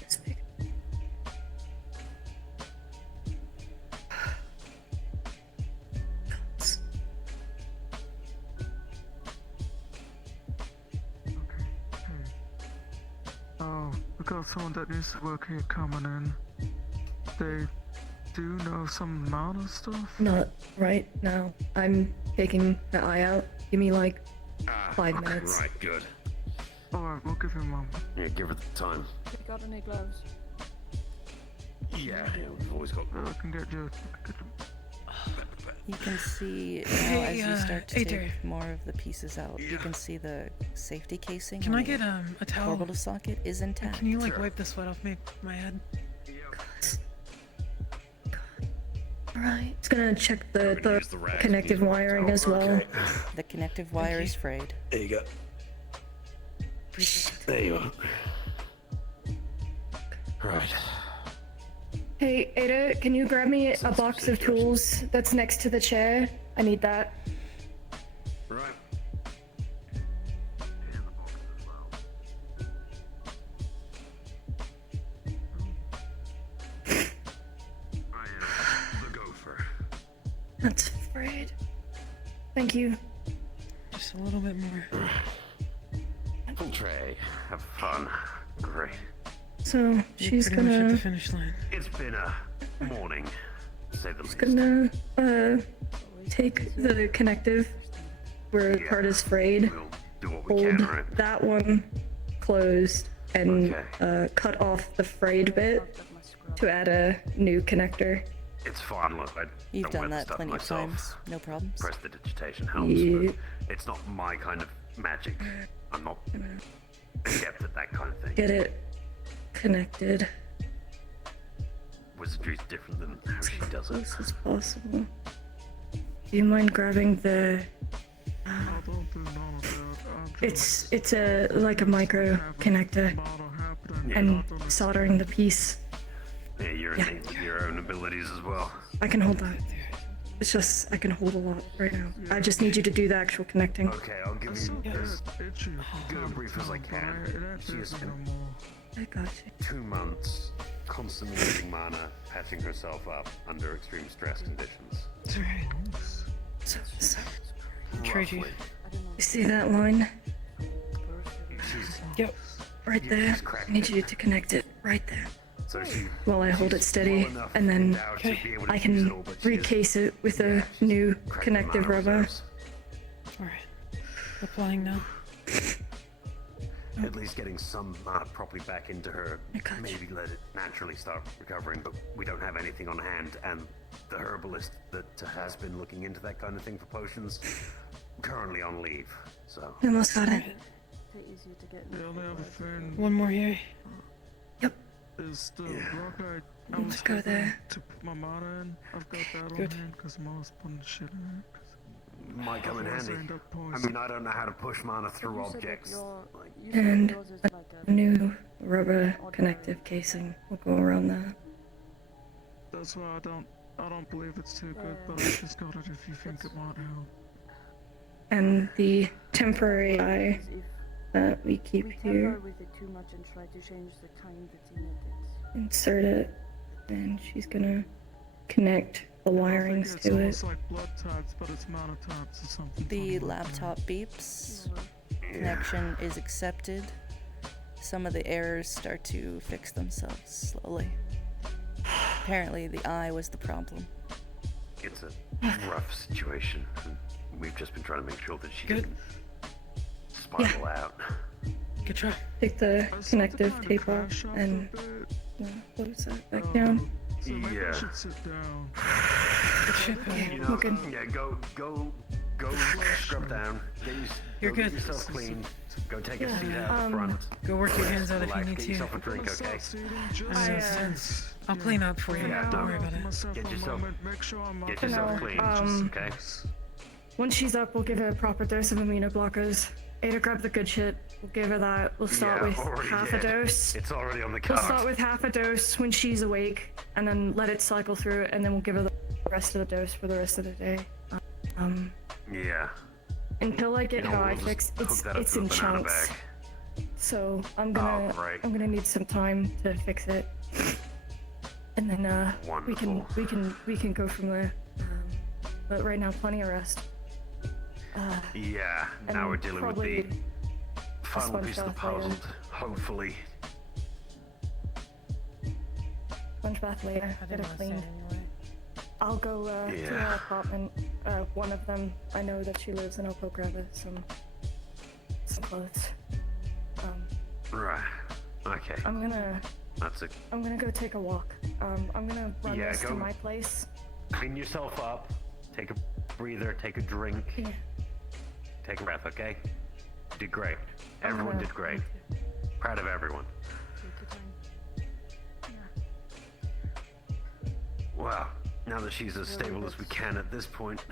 This big. Oh, we got someone that needs to work here coming in. They do know some amount of stuff? Not right now. I'm taking the eye out. Give me like 5 minutes. Right, good. Alright, we'll give him a moment. Yeah, give her the time. We got any gloves? Yeah, we've always got. I can get you. You can see now Hey, as you start to Aether. take more of the pieces out, you can see the safety casing. Can on I the get a towel? orbital socket is intact. Can you like Sure. wipe the sweat off my head? Alright. It's gonna check the Use the rags, connective use the wiring towel. as well. Okay. The connective wire is frayed. There you go. There you are. Right. Hey, Ada, can you grab me a box of tools that's next to the chair? I need that. Right. The gopher. That's afraid. Thank you. Just a little bit more. Full tray. Have fun. Great. So You're she's pretty much at the gonna finish line. It's been a morning, to say the least. gonna take the connective where the part is frayed, We'll do what we hold can, right? that one closed, and Okay. cut off the frayed bit to add a new connector. It's fine, look, I You've don't wear done the that stuff plenty of myself. times. No problems. Prestidigitation helps, Yep. but it's not my kind of magic. I'm not adept at that kind of thing. Get it connected. wizardry's different than how she does it. This is possible. Do you mind grabbing the? I don't do none of that. It's a like a micro connector and soldering the piece. Yeah, you're innate with your own abilities as well. I can hold that. It's just I can hold a lot right now. I just need you to do the actual connecting. Okay, I'll give you as good a brief as I can. She has spent I got you. 2 months constantly using mana, patching herself up under extreme stress conditions. It's alright. So, Trade you. Roughly. you see that line She's, Yep. right there? I need you to connect it right there. so she, While I hold it she's steady, well enough and then endowed to be able to I use can it all, but she is- recase it with a new cracked the connective mana rubber. reserves. Alright. Applying now. At least getting some mana properly back into her, I got you. maybe let it naturally start recovering, but we don't have anything on hand, and the herbalist that has been looking into that kind of thing for potions, currently on leave, so... We almost got it. The only other thing One more here. is the Yeah. rock I Let's was go hoping there. to put my mana in. I've got that on Good. hand because Mama's putting shit in it. Might come in Otherwise I handy. end up I poisoned. mean, I don't know how to push mana through objects. Like, And a new rubber connective casing will go around that. That's why I don't believe it's too good, but I just got it if you think it might help. And the temporary eye that we We keep tamper here, with it too much and try to change the kind that's in it. insert it, and she's gonna connect the wirings It's to almost it. like blood types, but it's mana types or something. The funny like that. laptop beeps. yeah. Connection is accepted. Some of the errors start to fix themselves slowly. Apparently, the eye was the problem. It's a rough situation, and we've just been trying to make sure that she Good. doesn't spiral out. Good try. Take the I was connective trying to tape crash off shop for and a bit. close that back down. So maybe Yeah. I should sit down. Good shit. You We're know, good. yeah, go scrub down. You're go good. Get yourself clean. Go take a seat out Um, the front. Go work your hands out if you Relax, need get to. yourself a drink, okay? I'll clean up for you. Yeah, Don't worry about it. Get yourself- Make sure I'm Get up. yourself No, clean, okay? Once she's up, we'll give her a proper dose of immunoblockers. Ada, grab the good shit. We'll give her that. We'll start Yeah, with already half a did. dose. It's already on the We'll card. start with half a dose when she's awake, and then let it cycle through, and then we'll give her the rest of the dose for the rest of the day. Yeah. Until I get You her know, eye we'll just fix, hook it's that up to in a banana chunks. bag. So I'm Oh, right. gonna need some time to fix it, and then Wonderful. we can go from there. But right now, plenty of rest. Yeah, And now we're dealing with probably the final sponge piece of the bath later. puzzle, hopefully. Sponge bath later. I Get didn't it want to say clean. it anyway. I'll go to Yeah. her apartment. One of them. I know that she lives, and I'll go grab her some clothes. Right. Okay. I'm gonna That's a go take a walk. I'm gonna run Yeah, this to go. my place. clean yourself up. Take a breather. Take a drink. Yeah. Take a breath. Okay. You did great. I'm Everyone gonna- did great. Proud of everyone. Well, now that she's as stable as we can at this point,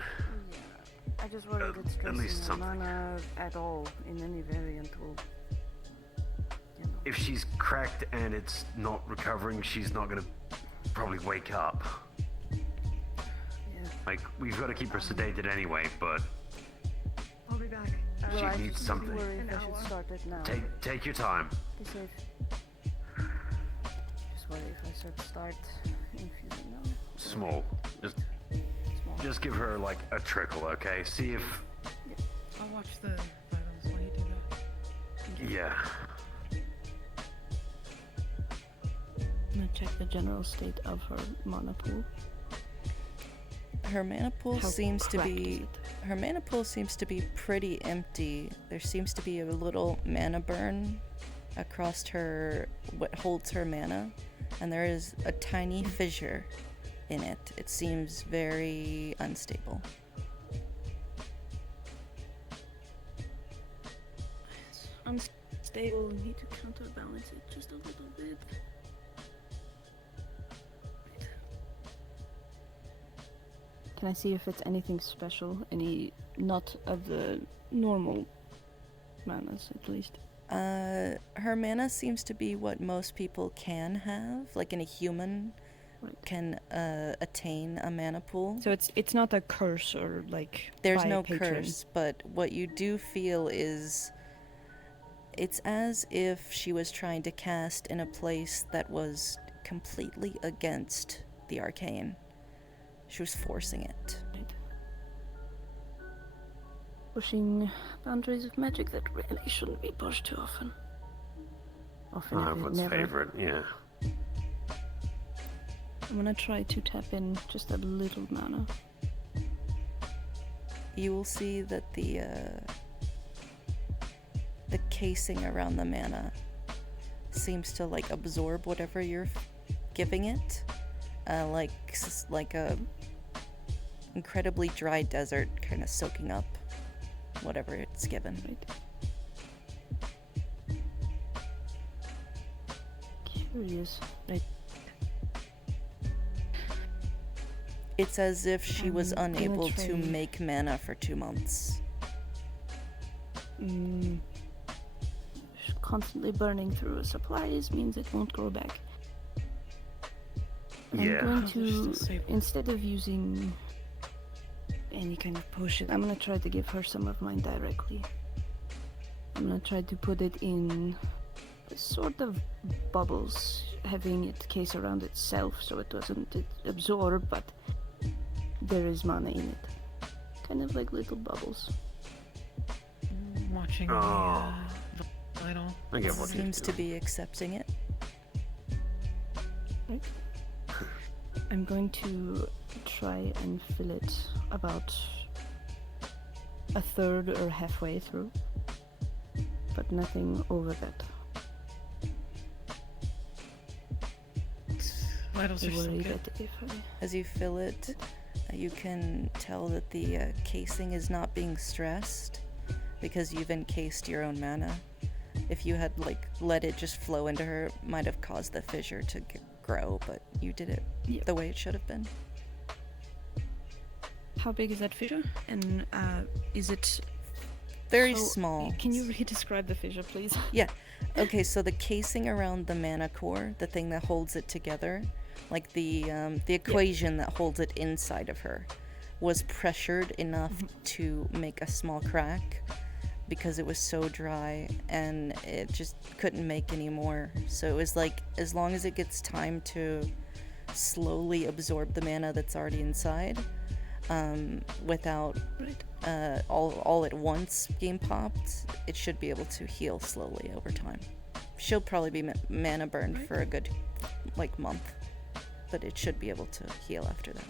I just worry At- that at stressing least her something. mana at all in any variant will, you know. if she's cracked and it's not recovering, she's not gonna probably wake up. Yeah. Like, we've got to keep her sedated anyway, but I'll be back. she I needs just something. worry if An I should hour. start it now. Take your time. Be safe. Just worry if I should start infusing now. Small. Just Small. just give her like a trickle, okay? See if I'll watch the vitals while you do that. yeah. I'm gonna check the general state of her mana pool. Her mana pool How seems to cracked be is it? her mana pool seems to be pretty empty. There seems to be a little mana burn across her what holds her mana, and there is a tiny fissure in it. It seems very unstable. Unstable, need to counterbalance it just a little bit. Can I see if it's anything special? Any not of the normal manas, at least? Her mana seems to be what most people can have, like in a human can attain a mana pool. So it's not a curse or like There's by no a patron. curse, but what you do feel is it's as if she was trying to cast in a place that was completely against the arcane. She was forcing it. Pushing boundaries of magic that really shouldn't be pushed too often. Often, if it What's never. favorite? Yeah. I'm gonna try to tap in just a little mana. You will see that the casing around the mana seems to like absorb whatever you're giving it, like a incredibly dry desert kind of soaking up whatever it's given. Curious. Right. It's as if she was I'm gonna unable to try- make mana for 2 months. Constantly burning through supplies means it won't grow back. I'm Yeah. going to, instead of using any kind of potion, I'm gonna try to give her some of mine directly. I'm gonna try to put it in sort of bubbles, having it case around itself so it doesn't absorb, but there is mana in it. Kind of like little bubbles. Watching Oh. the vital. I get what Seems you're to doing. be accepting it. Right. I'm going to try and fill it about a third or halfway through, but nothing over that. Vitals I are so worry good. that if I... As you fill it, you can tell that the casing is not being stressed because you've encased your own mana. If you had like let it just flow into her, it might have caused the fissure to grow, but you did it the way it should have been. How big is that fissure? And is it Very so- small. Can you re-describe the fissure, please? Yeah. Okay, so the casing around the mana core, the thing that holds it together, like the equation that holds it inside of her, was pressured enough to make a small crack because it was so dry and it just couldn't make any more. So it was like, as long as it gets time to slowly absorb the mana that's already inside, without all at once being popped, it should be able to heal slowly over time. She'll probably be mana burned for a good like month, but it should be able to heal after that.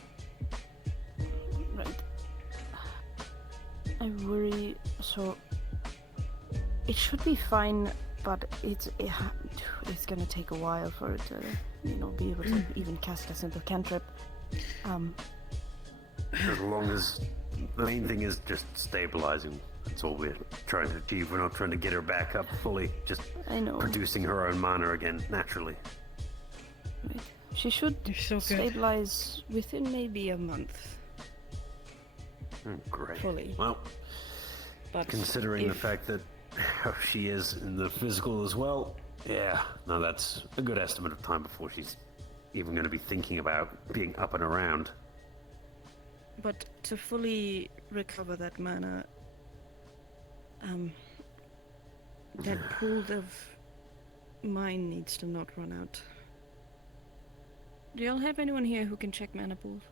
Right. I worry. So it should be fine, but it's gonna take a while for it to, be able to even cast a simple cantrip. As long as the main thing is just stabilizing. That's all we're trying to achieve. We're not trying to get her back up fully. Just I know. producing her own mana again naturally. Right. She should You're so good. stabilize within maybe a month Great. fully. Well, But considering the if- fact that how she is in the physical as well, yeah, no, that's a good estimate of time before she's even going to be thinking about being up and around. But to fully recover that mana, that pool of mine needs to not run out. Do y'all have anyone here who can check mana pools?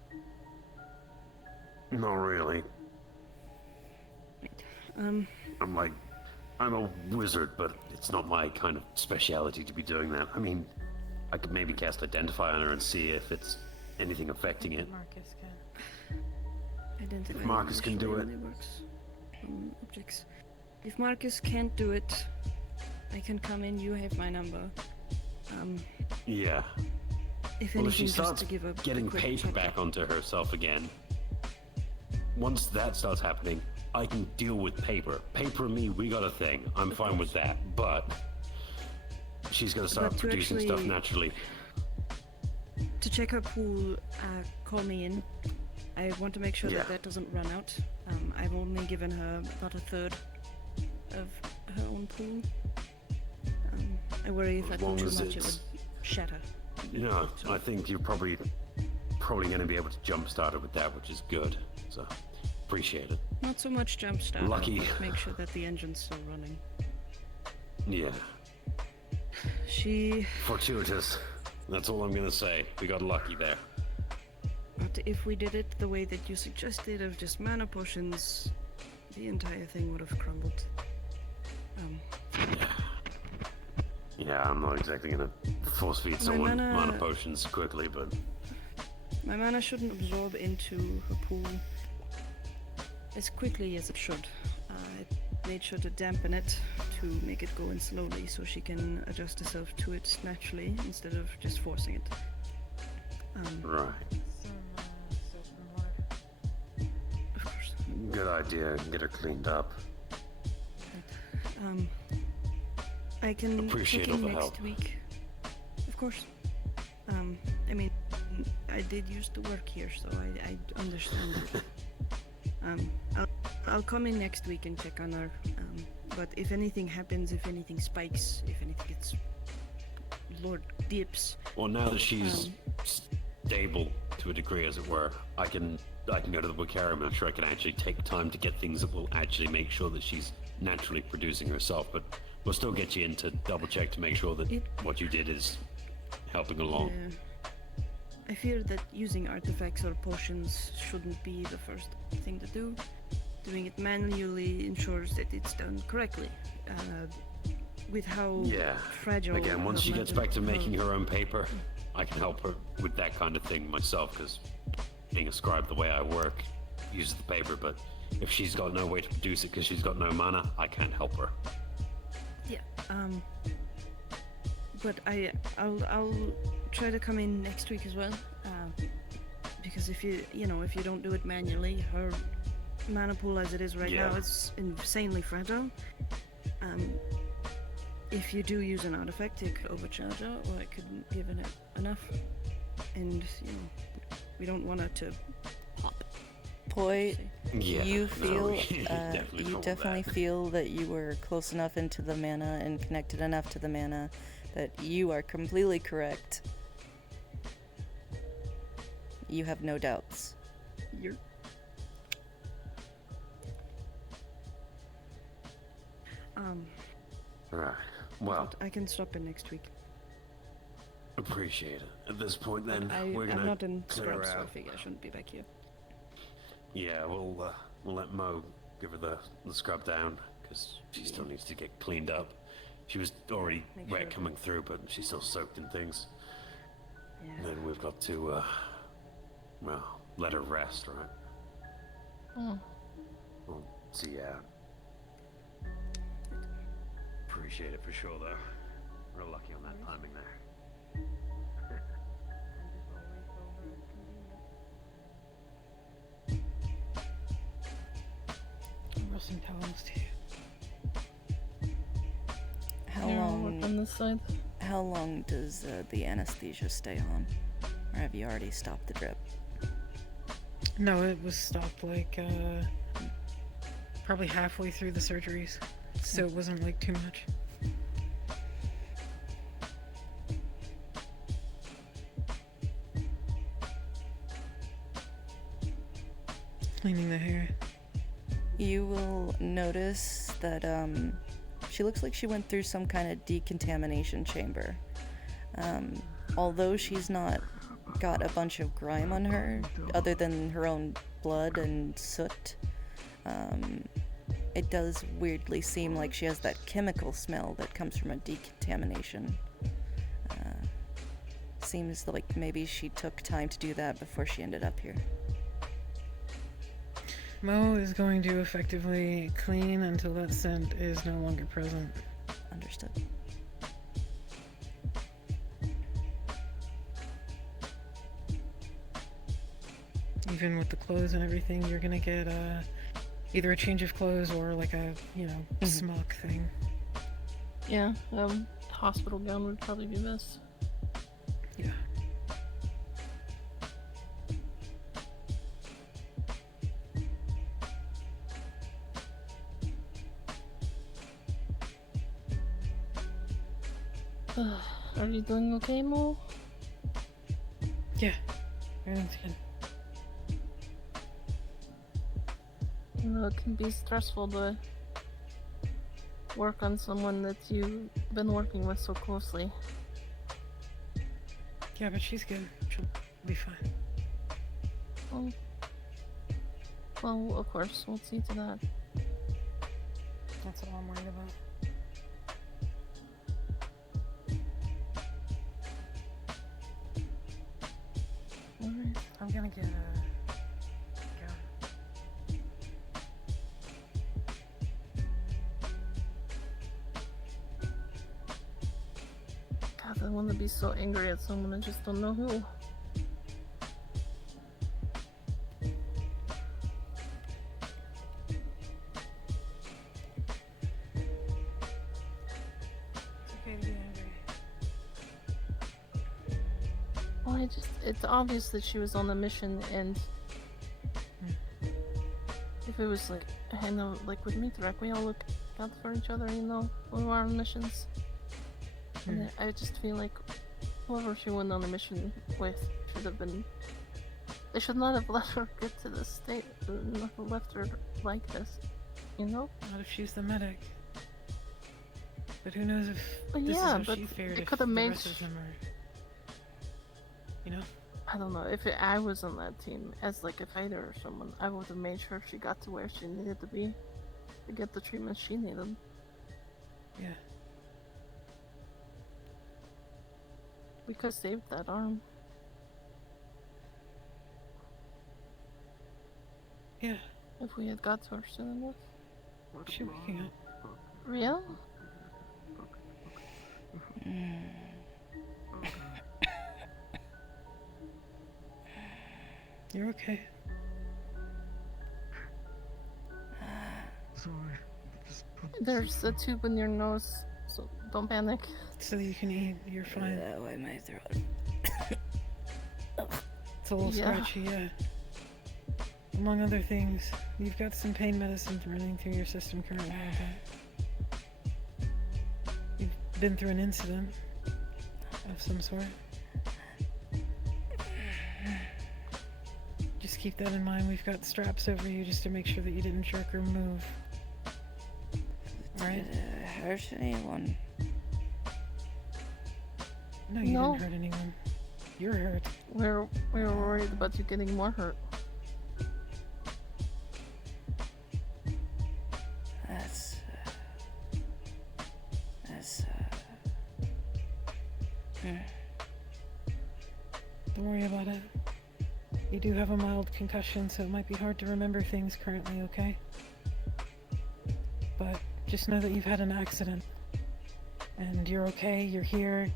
Not really. I'm a wizard, but it's not my kind of speciality to be doing that. I mean, I could maybe cast Identify on her and see if it's anything affecting it. Marcus can. Identify If Marcus can do usually it. only works on objects. If Marcus can't do it, I can come in. You have my number. Yeah. If Well, anything, if she just starts to give a getting quick paper check. back onto herself again, once that starts happening, I can deal with paper. Paper and me, we got a thing. I'm fine with that. But she's gonna start But to producing stuff actually- naturally. To check her pool, call me in. I want to make sure Yeah. that that doesn't run out. I've only given her about a third of her own pool. I worry if I As do long too as much, it it's- would shatter. Yeah, I think you're probably going to be able to jumpstart it with that, which is good. So, appreciate it. Not so much jump start. Lucky. But make sure that the engine's still running. Yeah, She. fortuitous. That's all I'm going to say. We got lucky there. But if we did it the way that you suggested of just mana potions, the entire thing would have crumbled. Yeah, I'm not exactly going to force feed someone mana potions quickly, but My mana shouldn't absorb into her pool as quickly as it should. I made sure to dampen it to make it go in slowly so she can adjust herself to it naturally instead of just forcing it. right. Of course. Good idea. Get her cleaned up. I can Appreciate check in all the next help. week. Of course. I mean, I did used to work here, so I understand that. I'll come in next week and check on her. But if anything happens, if anything spikes, if anything gets Lord dips. Well, now that she's stable to a degree, as it were, I can go to the Wicarium. I'm sure I can actually take time to get things that will actually make sure that she's naturally producing herself. But we'll still get you in to double check to make sure that what you did is helping along. I fear that using artifacts or potions shouldn't be the first thing to do. Doing it manually ensures that it's done correctly. With how fragile. Again, once she gets back to making her own paper, I can help her with that kind of thing myself, because being a scribe the way I work uses the paper, but if she's got no way to produce it because she's got no mana, I can't help her. Yeah. But I'll try to come in next week as well. Because if you don't do it manually, her mana pool as it is right now is insanely fragile. If you do use an artifact, it could overcharge her, or it couldn't give it enough. And we don't want her to pop. Poi, Yeah, you no, feel we definitely you don't want definitely that. feel that you were close enough into the mana and connected enough to the mana that you are completely correct. You have no doubts. You're... Right. Well, I can stop in next week. appreciate it. At this point, then, I'm we're gonna not in clear her scrubs, so I out. figure I shouldn't be back here. Yeah, we'll let Mo give her the scrub down, because she still needs to get cleaned up. She was already Make wet sure. coming through, but she's still soaked in things. Yeah. And then we've got to, well, let her rest, right? Oh. Well, see ya. Appreciate it for sure, though. Real lucky on that timing there. Rustling towels too. How Here, I'll long? work on this side. How long does the anesthesia stay on, or have you already stopped the drip? No, it was stopped like probably halfway through the surgeries, so it wasn't like too much. Cleaning the hair. You will notice that she looks like she went through some kind of decontamination chamber. Although she's not got a bunch of grime on her, other than her own blood and soot, it does weirdly seem like she has that chemical smell that comes from a decontamination. Seems like maybe she took time to do that before she ended up here. Mo is going to effectively clean until that scent is no longer present. Understood. Even with the clothes and everything, you're gonna get either a change of clothes or like a, smock thing. Yeah, hospital gown would probably be best. Yeah. Are you doing okay, Mo? Yeah, everything's good. You know, it can be stressful to work on someone that you've been working with so closely. Yeah, but she's good. She'll be fine. Oh. Well, of course, we'll see to that. That's all I'm worried about. Alright. I'm gonna get a gun. God, I want to be so angry at someone, I just don't know who. It's okay to be angry. Well, it's obvious that she was on a mission, and if it was like, I know, like with me, Direct, we all look out for each other, you know, when we're on missions. And I just feel like whoever she went on a mission with should have been. They should not have let her get to this state, not have left her like this, you know? Not if she's the medic. But who knows if But this yeah, is but what she feared they if could the have made. rest of them are... You know? I don't know, if I was on that team as like a fighter or someone, I would have made sure she got to where she needed to be to get the treatment she needed. Yeah. We could have saved that arm. Yeah. If we had got to her soon enough. She waking up. Real? You're okay. Sorry. Just put There's a tube in your nose, so don't panic. So you can eat. You're fine. That way my throat. It's a little scratchy, yeah. Among other things, you've got some pain medicine running through your system currently, I think. You've been through an incident of some sort. Just keep that in mind. We've got straps over you just to make sure that you didn't jerk or move. Alright? Did it hurt anyone? No, you No. didn't hurt anyone. You're hurt. We were worried about you getting more hurt. Don't worry about it. You do have a mild concussion, so it might be hard to remember things currently, okay? But just know that you've had an accident. And you're okay, you're here,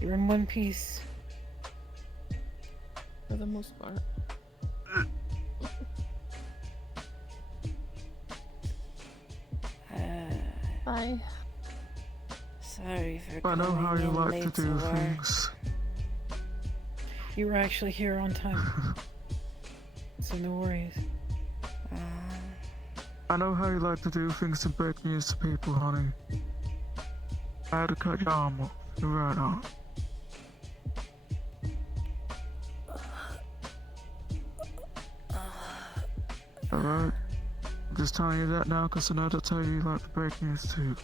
you're in one piece. For the most part. Bye. Sorry for I know how you coming in like late to do work. things. You were actually here on time. So no worries. I know how you like to do things to break news to people, honey. I had to cut your arm off. You're right on. Alright? I'm just telling you that now because I know that's how you like to break news too.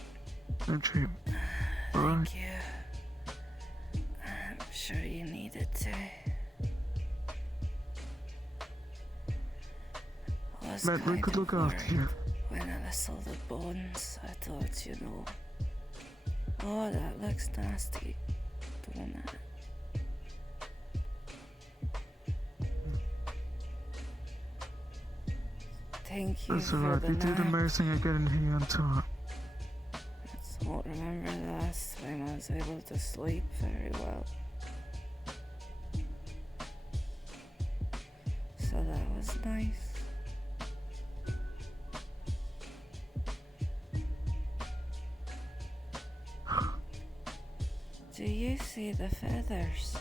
Don't you? Alright? Thank you. I'm sure you needed to. I was Meant we kind could of look after you. worried when I saw the bones. I thought, you know, oh, that looks nasty, doesn't it? Thank you That's for alright. the You did nap. amazing at getting here on time. I don't remember the last time I was able to sleep very well. So that was nice. Do you see the feathers?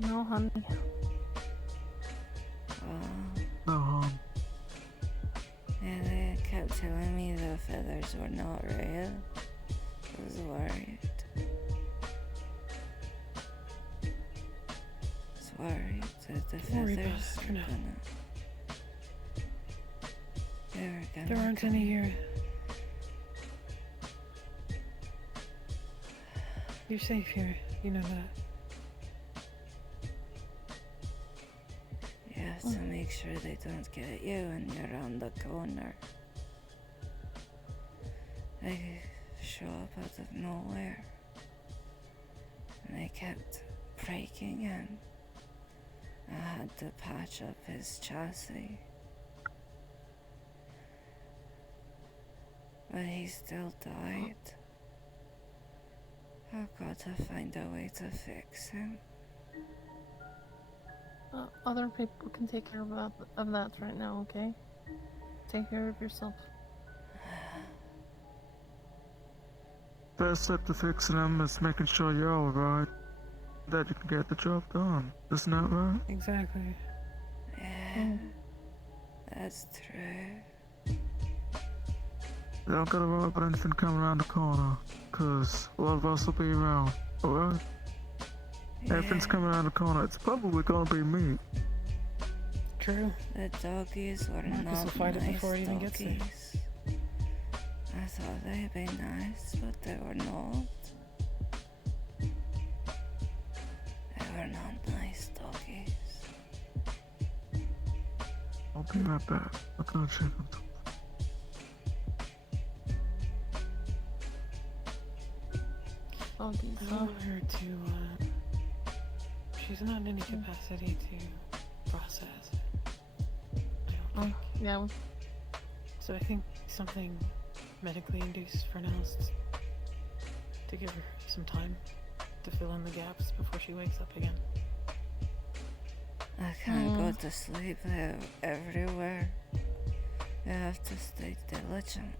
No, honey. No harm. Yeah, they kept telling me the feathers were not real? I was worried. That the Don't worry about feathers it for were now. gonna... There aren't any here. You're safe here. You know that. You have to make sure they don't get you when you're around the corner. They show up out of nowhere. And they kept breaking in. I had to patch up his chassis. But he still died. I've got to find a way to fix him. Other people can take care of that right now, okay? Take care of yourself. First step to fixing him is making sure you're alright. That you can get the job done. Isn't that right? Exactly. Yeah, that's true. You don't gotta worry about anything coming around the corner, cause a lot of us will be around, alright? Everything's coming around the corner, it's probably gonna be me. True. The doggies were Marcus not will fight it nice before it even gets there. doggies. I thought they'd be nice, but they were not. They were not nice doggies. I'll be right back. I'll go check on them. Doggies, I huh? want her to, she's not in any capacity to process. I don't think. Yeah. So I think something medically induced for now is to give her some time to fill in the gaps before she wakes up again. I can't go to sleep. They're everywhere. You have to stay diligent.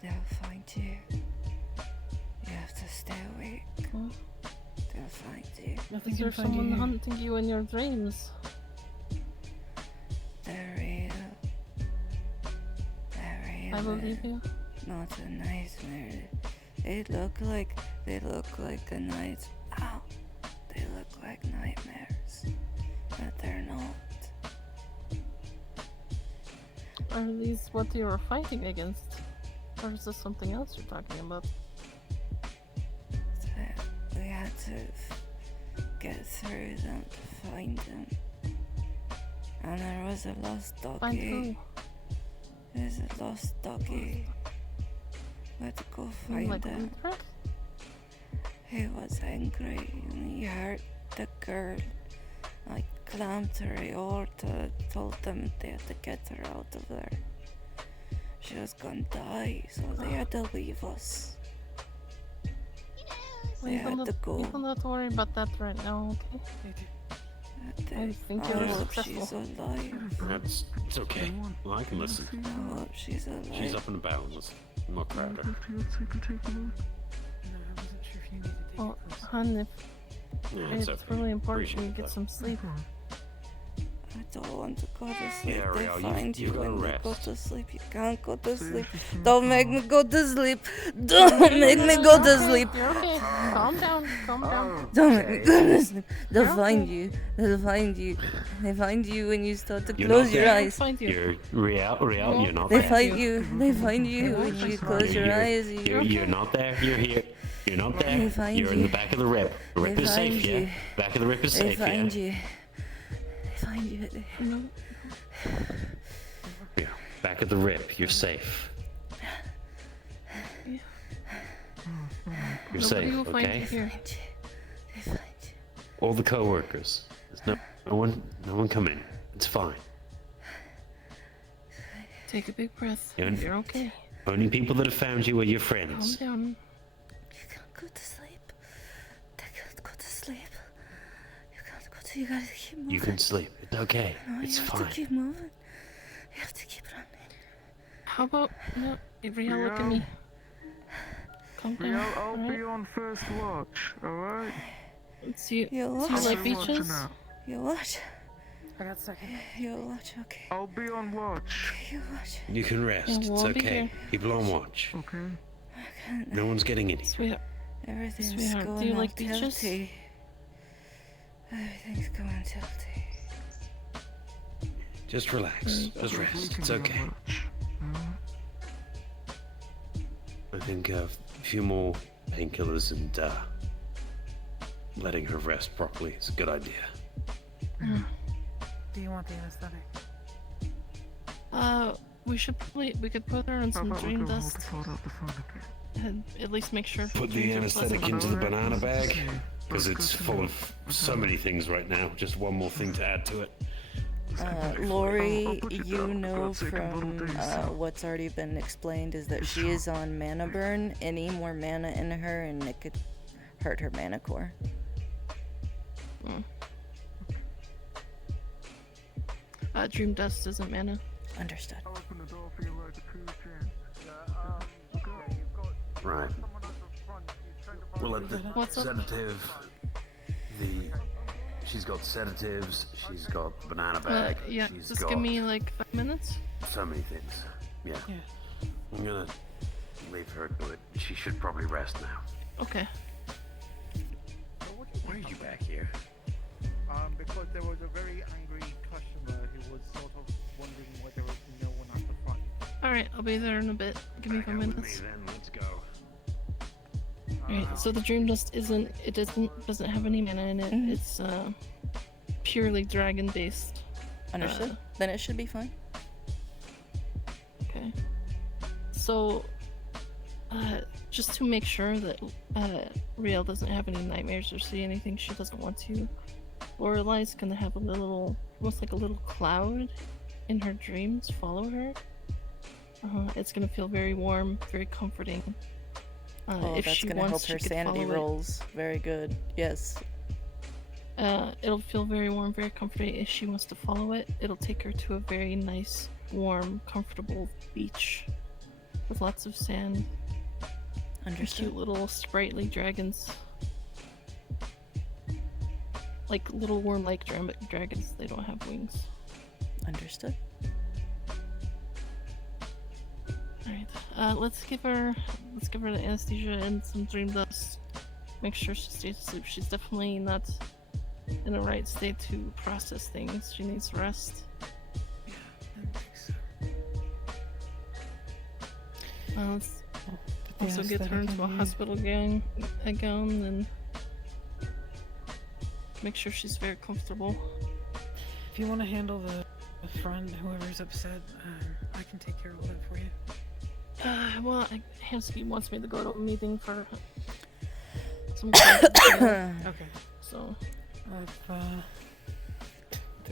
They'll find you. You have to stay awake. They'll find you. Nothing Is can there find you someone here. hunting you in your dreams? They're real. They're real. I believe you. Not a nightmare. They look like a night. Ow! They look like nightmares, but they're not. Are these what you were fighting against? Or is this something else you're talking about? We had to get through them to find them. And there was a lost Find doggy. There's a lost doggy. We had to go who? find Like him. Utrecht? He was angry and he hurt the girl. I clamped her aorta, told them they had to get her out of there. She was gonna die, so they had to leave us. They had to go. You don't have to worry about that right now, okay? I think I you're hope successful. she's alive. It's okay. Well, I can listen. I hope she's alive. She's up and about. Listen, I'm not proud of her. No, I wasn't sure if you needed to take Well, it close. hun, Yeah, it's okay. really important Appreciate you get that. some sleep. I don't want to go to sleep. Yeah, They Ariel, find you you gotta when you go rest. to sleep. You can't go to sleep. Don't make me go to sleep. Don't make me go to sleep. You're okay. Calm down. Calm down. Don't make me go to sleep. They'll You're find okay. you. They'll find you. They find you when you start to You're close not your there. eyes. Find you. You're real. You're not They there. find you. They find you when you close your eyes. You're not there. You're here. You're not there. They find You're in you. the back of the rip. The rip They is find safe, you. yeah? Back of the rip is They safe, yeah? find you. They find you. No. Yeah. Back of the rip. You're safe. You're Nobody safe, will find okay? you here. They find you. All the co-workers. There's no one come in. It's fine. Take a big breath. Yeah. You're okay. Only people that have found you are your Calm friends. down. You can't go to sleep. They can't go to sleep. You can't go to. You gotta keep moving. You can sleep. It's okay. No, It's you have fine. to keep moving. You have to keep running. How about no? Ariel, look at me. Calm down. Yeah, I'll alright? be on first watch, alright? See you. You See you watch. like I'm watching beaches? out. You what? I got second. You'll watch, okay. I'll be on watch. You'll watch. You can rest. Yeah, It's we'll be okay. here. People on watch. Okay. No one's getting any. Sweetheart, Everything's Sweetheart, going do you all like beaches? tilty. Everything's going tilty. Just relax. Just rest. It's okay. I think a few more painkillers and letting her rest properly is a good idea. Do you want the anesthetic? We could put her in some dream dust. And at least make sure. Put the anesthetic into the banana bag, because it's full of so many things right now. Just one more thing to add to it. Lori, you know from what's already been explained is that she is on mana burn. Any more mana in her and it could hurt her mana core. Dream dust isn't mana. Understood. Right. Well, at the What's up? sedative, she's got sedatives, she's got banana bag, Yeah, she's just got give me like 5 minutes. so many things. Yeah. I'm gonna leave her to it. She should probably rest now. Okay. Why are you back here? Because there was a very angry customer who was sort of wondering why there was no one at the front. Alright, I'll be there in a bit. Give me 5 minutes. Then let's go. Alright, so the dream dust doesn't have any mana in it. It's purely dragon based. Understood. Then it should be fine. Okay. So just to make sure that Riel doesn't have any nightmares or see anything she doesn't want to, Lorelai's gonna have almost like a little cloud in her dreams follow her. It's gonna feel very warm, very comforting. If that's she gonna wants, help her she could sanity follow it. rolls. Very good. Yes. It'll feel very warm, very comforting. If she wants to follow it, it'll take her to a very nice, warm, comfortable beach with lots of sand and Understood. cute little sprightly dragons. Like little worm-like dragons. They don't have wings. Understood. Alright. Let's give her the anesthesia and some dream dust. Make sure she stays asleep. She's definitely not in the right state to process things. She needs rest. Let's also get her into a hospital gown and make sure she's very comfortable. If you want to handle the front, whoever's upset, I can take care of that for you. Well, Hansky wants me to go to a meeting for some kind of deal, Okay. so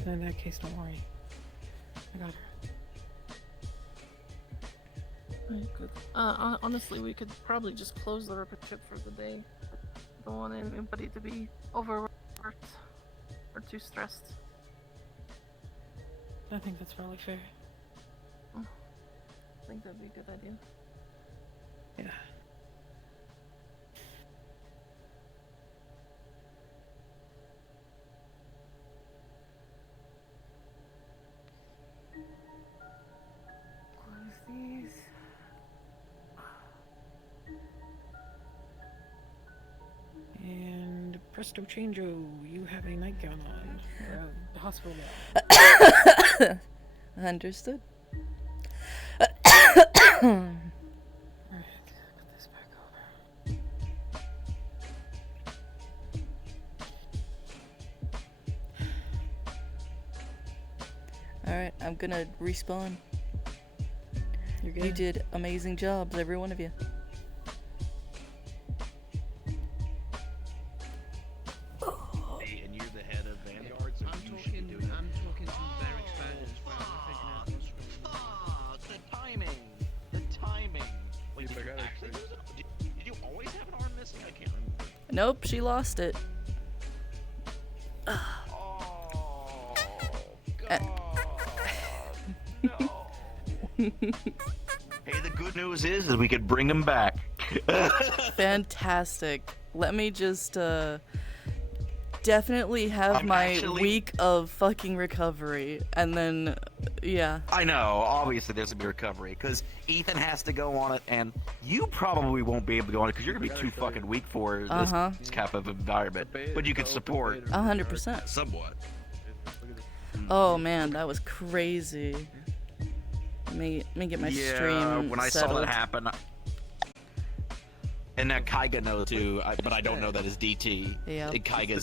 Then in that case, don't worry. I got her. Alright, good. Honestly, we could probably just close the repetition for the day. Don't want anybody to be overworked or too stressed. I think that's probably fair. I think that'd be a good idea. Yeah. Close these. And presto changeo, you have a nightgown on. Or a hospital gown. Understood. Alright, put this back over. Alright, I'm gonna respawn. You're good. You did amazing jobs, every one of you. And you're the head of Vanguard, so I'm talking to their expanders while we're figuring out what's going on. The timing. The timing. Wait, did you actually lose it? Did you always have an arm missing? I can't remember. Nope, she lost it. Oh, God. No. Hey, the good news is we could bring him back. Fantastic. Let me just definitely have I'm my actually- week of fucking recovery, and then, yeah. I know, obviously there's gonna be recovery, because Ethan has to go on it, and you probably won't be able to go on it, because you're gonna be too fucking weak for this type of environment. But you can support. 100%. Somewhat. Oh man, that was crazy. Let me get my stream when I settled. saw that happen. And now Kaiga knows too, but I don't know that is DT. Yeah. And Kaiga's